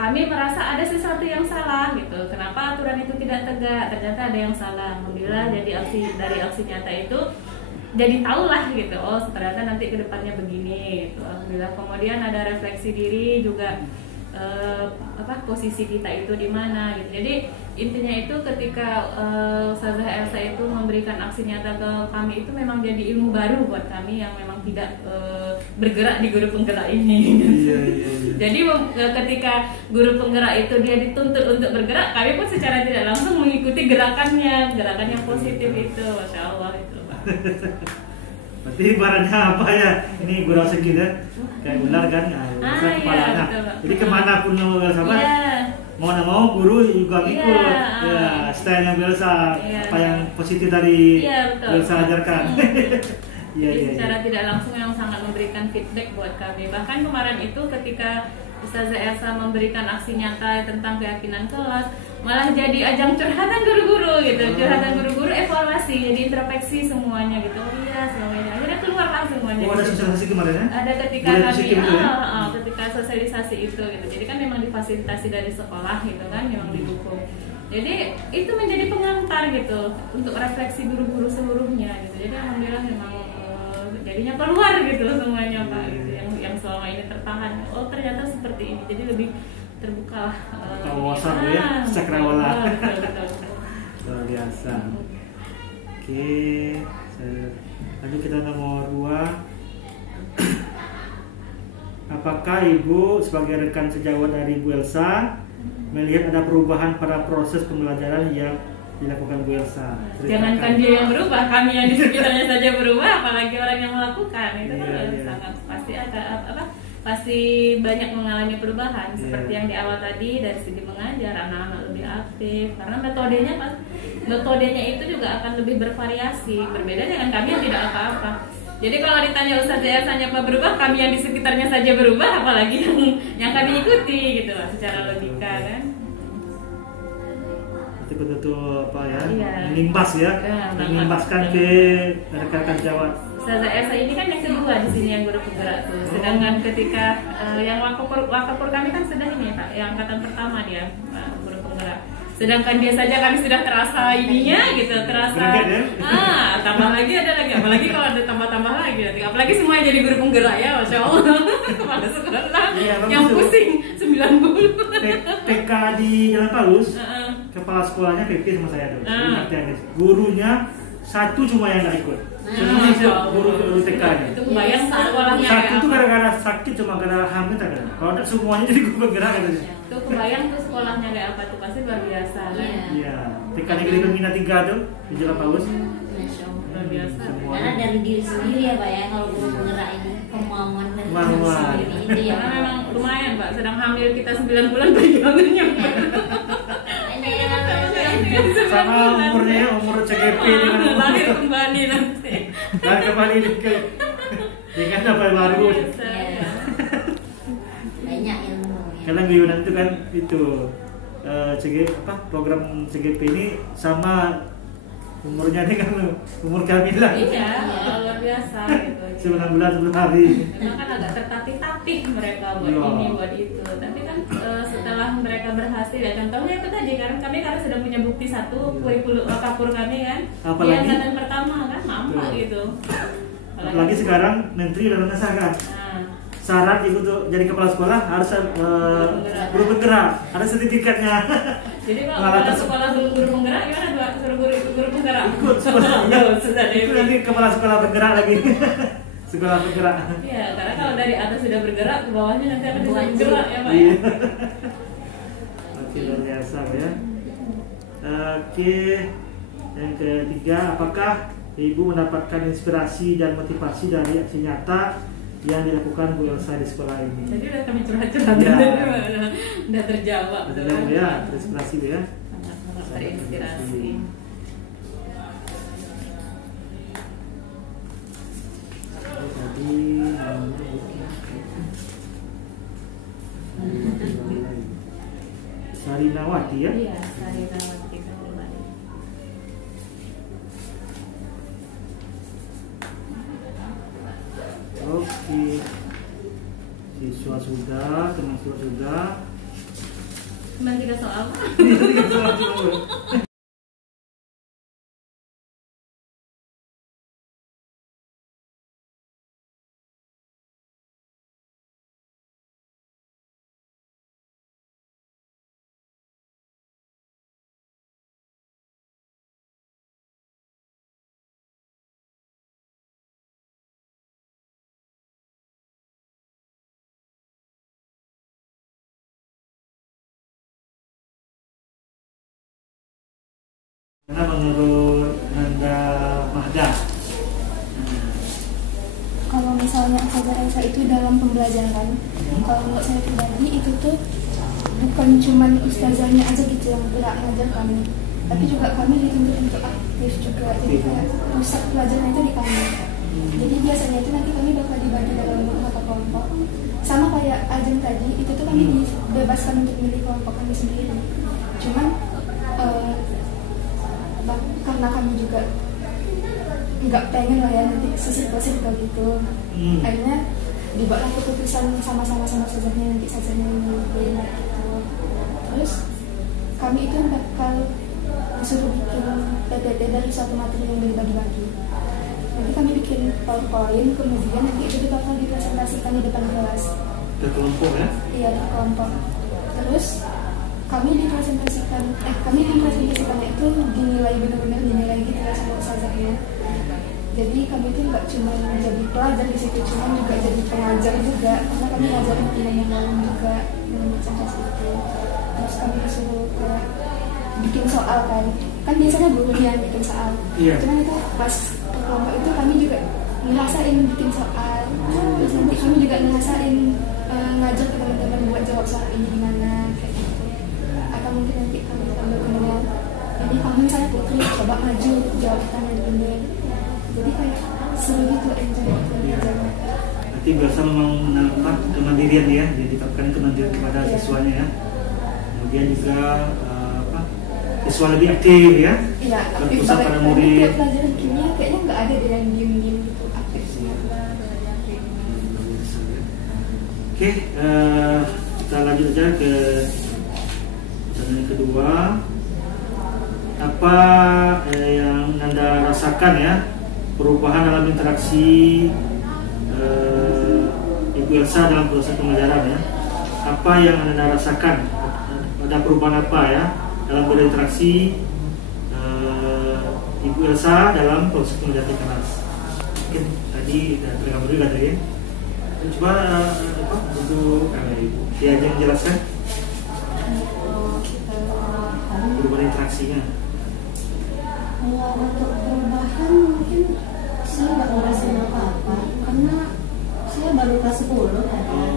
kami merasa ada sesuatu yang salah gitu. Kenapa aturan itu tidak tegak? Ternyata ada yang salah. Alhamdulillah jadi dari aksi nyata itu jadi tahulah gitu. Oh ternyata nanti kedepannya begini gitu. Alhamdulillah. Kemudian ada refleksi diri juga, posisi kita itu di mana gitu. Jadi intinya itu ketika Ustazah Elsa itu memberikan aksi nyata ke kami itu memang jadi ilmu baru buat kami yang memang tidak bergerak di guru penggerak ini. Iya. Jadi ketika guru penggerak itu dia dituntut untuk bergerak, kami pun secara tidak langsung mengikuti gerakan yang positif itu. Masya Allah itu. Berarti ibaratnya apa ya? Ini gurau segini kayak ular kan, kepalanya. Jadi kemana pun sama, mau nggak mau guru juga ikut. Ya, stylenya Elsa, apa yang positif tadi Elsa ajarkan. Jadi secara tidak langsung yang sangat memberikan feedback buat kami. Bahkan kemarin itu ketika Ustazah Elsa memberikan aksi nyata tentang keyakinan kelas, malah jadi ajang curhatan guru-guru gitu, curhatan guru-guru evaluasi, jadi introspeksi semuanya gitu. Oh iya, semuanya akhirnya keluar lah semuanya. Oh ada sosialisasi kemarin ya? Ada ketika kami, ketika sosialisasi itu gitu. Jadi kan memang difasilitasi dari sekolah gitu kan, memang didukung. Jadi itu menjadi pengantar gitu untuk refleksi guru-guru seluruhnya gitu. Jadi alhamdulillah memang jadinya keluar gitu semuanya Pak gitu, yang selama ini tertahan. Oh ternyata seperti ini, jadi lebih terbuka wawasan ya, cakrawala. Betul. Luar biasa. Oke, saya Lanjut kita nomor 2. Apakah Ibu sebagai rekan sejawat dari Bu Elsa melihat ada perubahan pada proses pembelajaran yang dilakukan Bu Elsa? Jangankan dia yang berubah, kami yang di sekitarnya saja berubah, apalagi orang yang melakukan itu kan Iya. sangat pasti ada pasti banyak mengalami perubahan. Seperti yang di awal tadi, dari segi mengajar anak-anak lebih aktif karena metodenya itu juga akan lebih bervariasi, berbeda dengan kami yang tidak apa-apa. Jadi kalau ditanya Ustazah Elsanya apa berubah, kami yang di sekitarnya saja berubah, apalagi yang kami ikuti gitu lah secara logika kan. Itu betul-betul apa ya? Iya. Menimbas ya, Ya, menimbaskan ke rekan-rekan sejawat. Ustazah Elsa ini kan yang kedua di sini yang guru penggerak tuh. Sedangkan ketika yang wakapur kami kan sudah ini Pak, yang angkatan pertama dia guru penggerak. Sedangkan dia saja kami sudah terasa ininya gitu, terasa. Tambah lagi ada lagi, apalagi kalau ada tambah-tambah lagi nanti. Apalagi semuanya jadi guru penggerak ya, Masya Allah. Kepala sekolah Iya, yang betul. pusing 90. TK di Jalan Paus, kepala sekolahnya PP sama saya tuh. Gurunya satu cuma yang nggak ikut. Semua ikut guru TK-nya. Itu kebayang sekolahnya Satu kayak itu apa. gara-gara sakit, cuma gara-gara hamil tak ada. Kalau ada semuanya jadi guru penggerak katanya. Itu kebayang tuh sekolahnya kayak apa tuh, pasti luar biasa kan. Iya, TK-nya Gede Pembina 3 tuh di Jalan Paus. Masya Allah. Luar biasa. Semuanya. Karena dari diri sendiri ya Pak ya, kalau guru penggerak ini kemauan dari diri Kemauan. sendiri itu ya. Karena memang lumayan Pak, sedang hamil kita 9 bulan perjuangannya. Hanya yang namanya Sama umurnya, umur CGP dengan lahir kembali nanti. dan kembali ke dengan apa baru. ya, banyak ilmu ya. Karena guyonan itu kan itu program CGP ini sama umurnya dengan umur kami lah. Iya, luar biasa gitu. 9 bulan 10 hari. Memang kan agak tertatih-tatih mereka buat Iya. ini buat itu. Tapi kan setelah mereka berhasil ya, contohnya itu tadi kan kami karena sudah punya bukti satu kurikulum kapur kami kan. Apalagi? Di angkatan pertama kan mampu Betul. gitu. Apalagi sekarang menteri udah mengesahkan Nah, syarat itu untuk jadi kepala sekolah harus guru penggerak, ada sertifikatnya. jadi kalau Pengalaman sekolah guru penggerak gimana Pak? Suruh guru penggerak? Ikut sekolah. Sudah deh. Itu nanti kepala sekolah bergerak lagi. Sekolah bergerak. Iya, karena kalau dari atas sudah bergerak ke bawahnya nanti akan bisa Wajib. bergerak ya Pak ya. Iya. Oke, luar biasa ya. Oke, yang ketiga, apakah Ibu mendapatkan inspirasi dan motivasi dari aksi nyata yang dilakukan Bu Elsa di sekolah ini? Jadi udah kami curhat-curhat Ya. udah terjawab. Betul ya, terinspirasi Bu ya. Sangat terinspirasi. Tadi Sarinawati ya. Iya, Sarinawati Kembali. Oke, siswa sudah, teman siswa sudah. Cuma 3 soal. Karena menurut Nanda Mahda, Kalau misalnya Ustazah Elsa itu dalam pembelajaran, kalau menurut saya pribadi itu tuh bukan cuman ustazahnya aja gitu yang gerak ngajar kami, tapi juga kami dituntut untuk aktif juga. Jadi kayak pusat pelajaran itu di kami. Jadi biasanya itu nanti kami bakal dibagi dalam beberapa kelompok. Sama kayak Ajeng tadi, itu tuh kami dibebaskan untuk milih kelompok kami sendiri. Cuman karena kami juga nggak pengen lah ya nanti sesif-sesif kayak gitu, akhirnya dibuatlah keputusan sama-sama ustazahnya nanti ustazahnya yang benar gitu. Terus kami itu bakal disuruh bikin PPT dari suatu materi yang dibagi-bagi. Nanti kami bikin PowerPoint, kemudian nanti itu bakal dipresentasikan di depan kelas. ke kelompok ya. Iya, di kelompok. Terus kami dipresentasikan itu dinilai benar-benar dinilai gitu ya sama ustazahnya. Jadi kami itu nggak cuma jadi pelajar di situ, cuma juga jadi pengajar juga, karena kami ngajarin teman yang lain juga dalam macam kelas itu. Terus kami disuruh kayak bikin soal kan biasanya guru yang bikin soal. Cuma itu pas kelompok itu kami juga ngerasain bikin soal. Terus nanti kami juga ngerasain ngajak ke teman-teman buat jawab soal ini gimana kayak gitu. Atau mungkin nanti kami tambah kemudian ini kamu saya Putri coba maju jawab pertanyaan ini. Jadi kayak seru gitu enjoy gitu belajarnya. Berarti biasa memang menangkap kemandirian ya, ditetapkan kemandirian kepada siswanya ya. Kemudian juga siswa lebih aktif ya. Iya, aktif berpusat pada murid. Tiap pelajaran kimia kayaknya nggak ada yang diem-diem gitu, aktif semua. Oke, kita lanjut aja ke pertanyaan kedua. Apa yang Anda rasakan ya perubahan dalam interaksi Ibu Elsa dalam proses pengajaran ya? Apa yang Anda rasakan? Ada perubahan apa ya dalam berinteraksi Ibu Elsa dalam proses pengajaran di kelas? Mungkin tadi sudah tergambar juga tadi ya. Coba untuk Ibu dia aja menjelaskan perubahan interaksinya. Untuk perubahan mungkin saya nggak ngerasain apa-apa karena saya baru kelas 10 kan ya.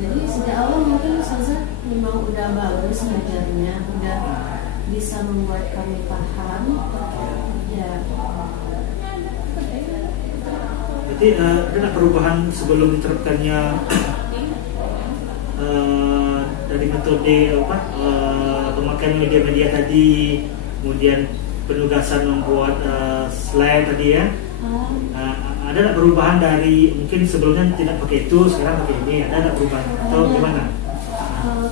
Jadi sejak awal mungkin Ustazah memang udah bagus ngajarnya, udah bisa membuat kami paham ya. Berarti ada perubahan sebelum diterapkannya dari metode pemakaian media-media tadi, kemudian penugasan membuat slide tadi ya. Ada nggak perubahan dari mungkin sebelumnya tidak pakai itu, sekarang pakai ini? Ada nggak perubahan atau gimana?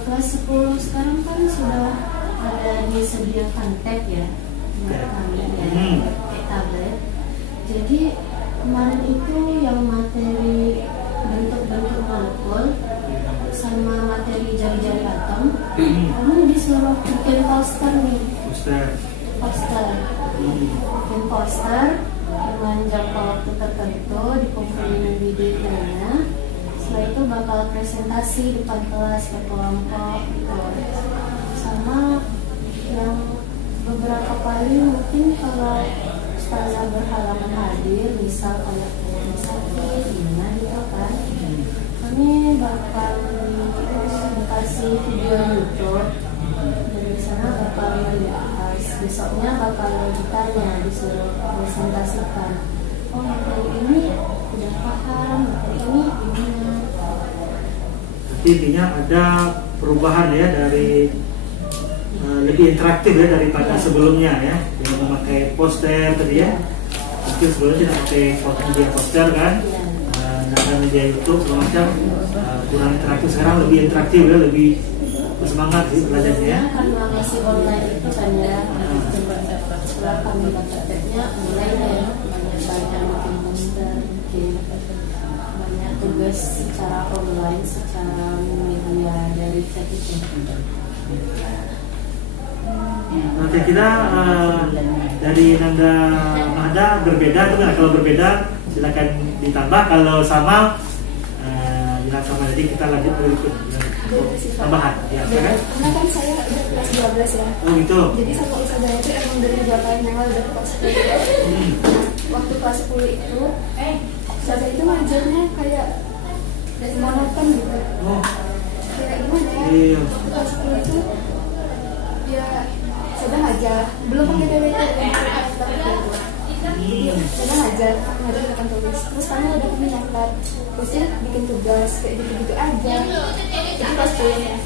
Kelas 10 sekarang kan sudah ada disediakan tab ya buat kami ya, pakai tablet. Jadi kemarin itu yang materi bentuk-bentuk molekul sama materi jari-jari atom, kami disuruh bikin poster nih. Poster dengan jangka waktu tertentu, dikumpulin videonya. Setelah itu bakal presentasi depan kelas ke kelompok gitu. Sama yang beberapa kali mungkin kalau ustazah berhalangan hadir, misal kayak sakit gimana gitu kan, kami bakal dikasih video YouTube. Dari sana bakal dibahas, besoknya bakal ditanya, disuruh presentasikan. Oh materi ini udah paham, materi ini gimana? Jadi intinya ada perubahan ya dari lebih interaktif ya daripada sebelumnya ya, dengan memakai poster tadi ya. Mungkin sebelumnya tidak pakai poster kan, ada media YouTube semacam kurang interaktif. Sekarang lebih interaktif ya, lebih bersemangat sih belajarnya ya. Karena masih online itu kan ya, setelah kami dapat tabnya mulai ya banyak bikin poster, bikin banyak tugas secara online, secara media dari chat itu. Oke, kita dari Nanda Mahda berbeda tuh nggak? Kalau berbeda silakan ditambah, kalau sama bilang sama. Jadi kita lanjut berikutnya tambahan ya kan? Karena kan saya udah kelas 12 ya. Oh gitu. Jadi sama ustazah itu emang dari belakang yang udah kelas 10. Waktu kelas 10 itu ustazah itu ngajarnya kayak monoton gitu. Kayak gimana ya? Waktu kelas 10 itu ya sudah ngajar, belum pakai PPT, sudah ngajar akan tulis. Terus kami udah kami nyatat, terusnya bikin tugas kayak gitu-gitu aja. Itu kelas 10 ya.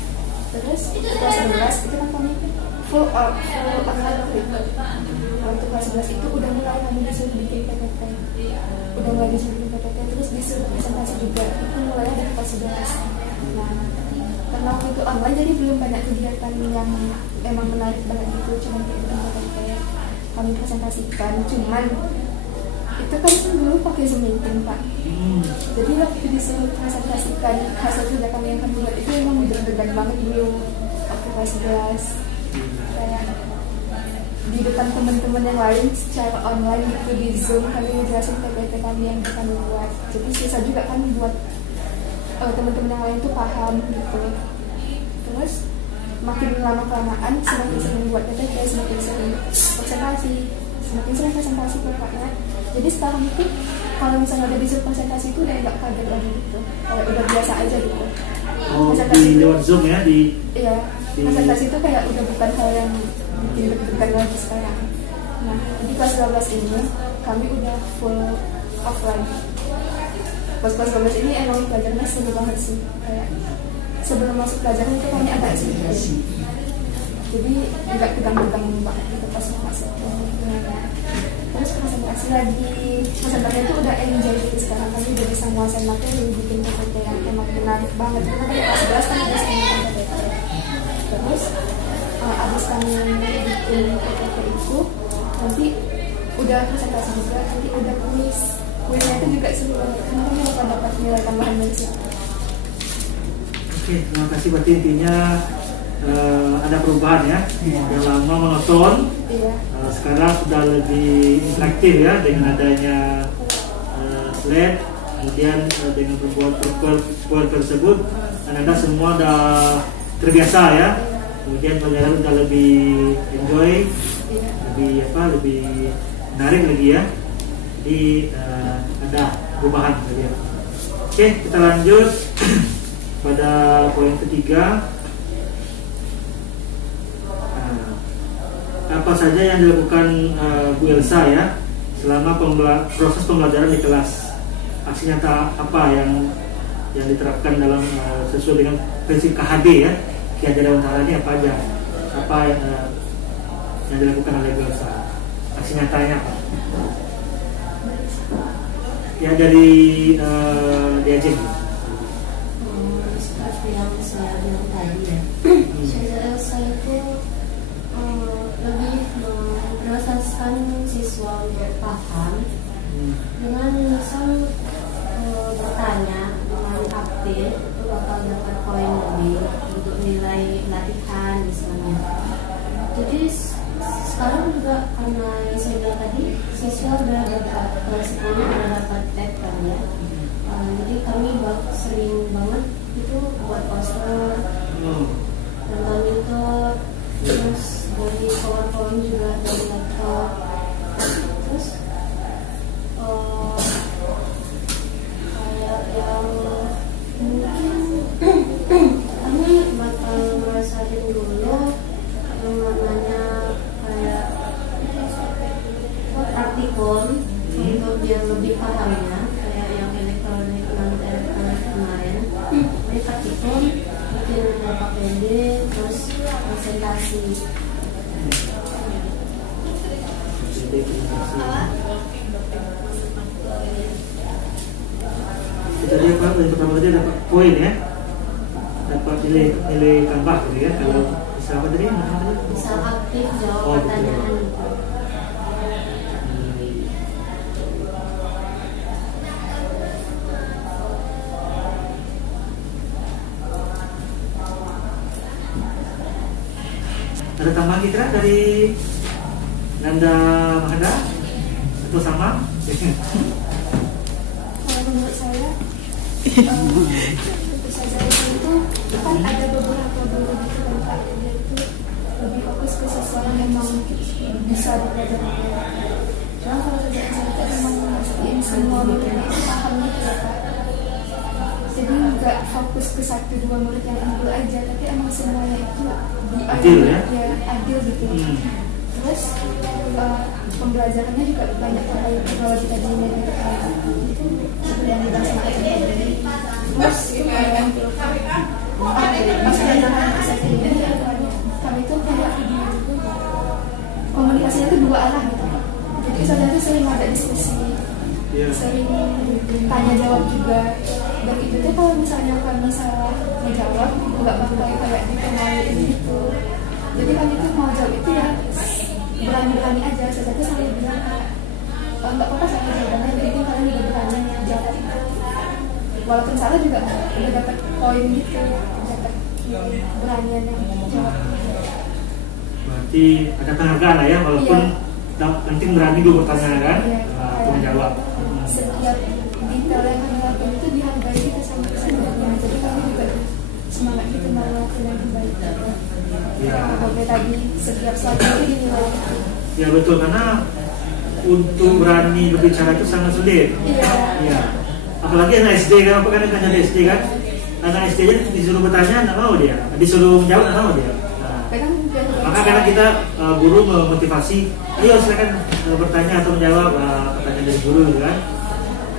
Terus kelas 11 itu kan kami full online gitu. Waktu kelas 11 itu udah mulai kami disuruh bikin PPT, udah mulai disuruh bikin PPT, terus disuruh presentasi juga. Itu mulainya dari kelas 11. Nah, karena waktu itu online jadi belum banyak kegiatan yang emang menarik banget gitu, cuma kayak PPT kami presentasikan. Cuman itu kan dulu pakai Zoom meeting Pak. Jadi waktu disuruh presentasikan hasil kerja kami yang kami buat itu emang deg-degan banget dulu waktu kelas 11. Kayak di depan teman-teman yang lain secara online gitu di Zoom kami ngejelasin PPT kami yang kita buat. Jadi susah juga kan buat teman-teman yang lain tuh paham gitu. Terus makin lama kelamaan semakin sering buat PPT, semakin sering presentasi pokoknya. Jadi sekarang itu kalau misalnya ada disuruh presentasi itu udah nggak kaget lagi gitu, kayak udah biasa aja gitu. Oh, di lewat Zoom ya? Iya, presentasi itu kayak udah bukan hal yang bikin deg-degan lagi sekarang. Nah, di kelas 12 ini kami udah full offline. Pas kelas 12 ini emang pelajarannya seru banget sih, kayak sebelum masuk pelajaran itu kami ada ekspresi. Jadi nggak tegang-tegang banget gitu pas masuk. Terus presentasi itu udah enjoy gitu. Sekarang kami udah bisa menguasai materi, bikin PPT yang emang menarik banget karena tadi kelas 11 kan udah sering PPT. Terus abis kami bikin PPT itu nanti udah presentasi juga, nanti ada kuisnya itu juga seru banget karena kami bakal dapat nilai tambahan dari situ. Oke, terima kasih. Berarti intinya ada perubahan ya. Yang lama monoton, sekarang sudah lebih interaktif ya dengan adanya slide, kemudian dengan perbuatan tersebut, dan Anda semua sudah terbiasa ya. Kemudian pelajaran sudah lebih enjoy, lebih menarik lagi ya. Jadi ada perubahan tadi ya. Oke, kita lanjut pada poin ketiga. Apa saja yang dilakukan Bu Elsa ya selama proses pembelajaran di kelas? Aksi nyata apa yang diterapkan dalam sesuai dengan prinsip KHD ya, Ki Hajar Dewantara ini apa aja? Apa yang dilakukan oleh Bu Elsa? Aksi nyatanya apa? Ya dari diajeng. Seperti yang saya bilang tadi ya, saya itu lebih memproseskan siswa untuk paham dengan misal bertanya dengan aktif itu bakal dapat poin lebih untuk nilai latihan misalnya. Jadi sekarang juga karena yang saya bilang tadi siswa udah dapat kelas 10 udah dapat tab kan ya. Jadi kami sering banget itu buat poster, nonton YouTube, terus dari PowerPoint juga dari laptop. Terus kayak yang mungkin kami bakal merasain dulu yang namanya kayak praktikum untuk biar lebih pahamnya, kayak yang elektronik kemarin. Ini praktikum bikin beberapa PD terus presentasi. Tadi apa? Yang pertama tadi dapat poin ya, dapat nilai tambah gitu ya. Kalau bisa apa tadi? Bisa aktif jawab pertanyaan. Ada tambahan kira dari Nanda Mahanda atau sama? Kalau menurut saya untuk saja itu kan ada beberapa guru gitu kan Pak, dia itu lebih fokus ke sesuatu yang memang bisa dipelajari. Cuma kalau saja saya memang mastiin semua murid itu paham gitu ya Pak. Jadi nggak fokus ke 1-2 murid yang unggul aja, tapi emang semuanya itu adil ya? Ya adil gitu. Terus pembelajarannya juga banyak terkait kalau kita di media itu seperti yang dibilang sama tadi. Terus pas pelajaran SFI ini kami itu kayak komunikasinya itu 2 arah gitu. Jadi saudara itu sering ada diskusi, sering tanya jawab juga. Dan itu tuh kalau misalnya kami salah menjawab nggak bakal kayak dikenalin gitu. Jadi kami tuh mau jawab itu ya berani-berani aja. Saya tuh selalu bilang nggak apa-apa sama jawabannya, jadi kalian juga berani jawab itu. Walaupun salah juga udah dapat poin gitu, dapat beranian yang jawab. berarti ada penghargaan lah ya, walaupun penting berani dulu bertanya kan, untuk menjawab. Setiap detail yang kami lakukan itu dihargai kita sama pesertanya, jadi kami juga semangat gitu melakukan yang terbaik. Ya. Sampai tadi setiap slide itu dinilai. Ya betul, karena untuk berani berbicara itu sangat sulit. Iya. Ya. Apalagi anak SD kan, apa kan tanya di SD kan, anak SD aja disuruh bertanya nggak mau dia, disuruh menjawab nggak mau dia. Maka karena kita guru memotivasi, ayo silakan bertanya atau menjawab pertanyaan dari guru gitu kan.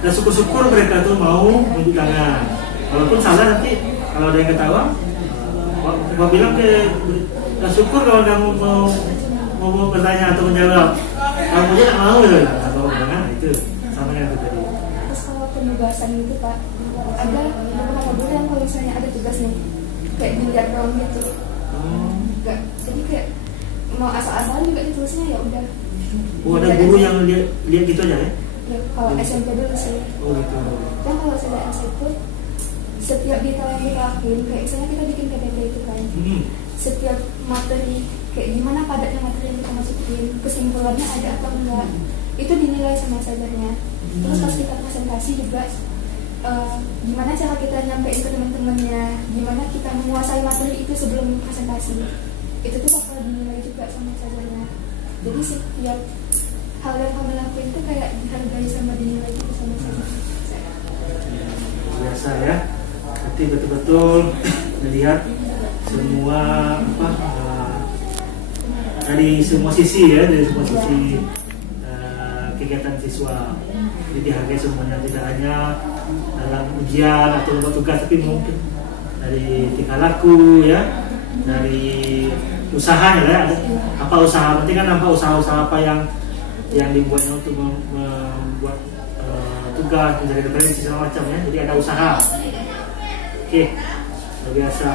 Dan syukur-syukur mereka tuh mau menunjuk tangan. Walaupun salah nanti kalau ada yang ketawa, mau bilang ke syukur kalau kamu mau bertanya atau menjawab. Kamu aja nggak mau ya, atau jangan itu sama yang tadi. Terus kalau penugasan itu Pak, ada beberapa guru yang kalau misalnya ada tugas nih, kayak dilihat doang gitu. Enggak, jadi kayak mau asal-asalan juga ditulisnya ya udah. Oh, ada guru yang lihat gitu aja ya? Ya, kalau SMP dulu sih. Oh gitu. Dan kalau sudah SMP, setiap detail yang kita lakuin, kayak misalnya kita bikin PPT itu kan, setiap materi, kayak gimana padatnya materi yang kita masukin, kesimpulannya ada atau enggak, itu dinilai sama sajarnya. Terus pas kita presentasi juga, gimana cara kita nyampein ke teman-temannya, gimana kita menguasai materi itu sebelum presentasi, itu tuh bakal dinilai juga sama sajarnya. Jadi setiap hal yang kamu lakuin itu kayak dihargai sama dinilai itu sama sajarnya. Biasa ya, nanti betul-betul melihat semua dari semua sisi ya, dari semua sisi kegiatan siswa. Jadi dihargai semuanya, tidak hanya dalam ujian atau lomba tugas, tapi mungkin dari tingkah laku ya, dari usahanya ya, apa usaha, penting kan apa usaha-usaha apa yang dibuatnya untuk membuat tugas, menjadi referensi segala macam ya, jadi ada usaha. Oke, luar biasa.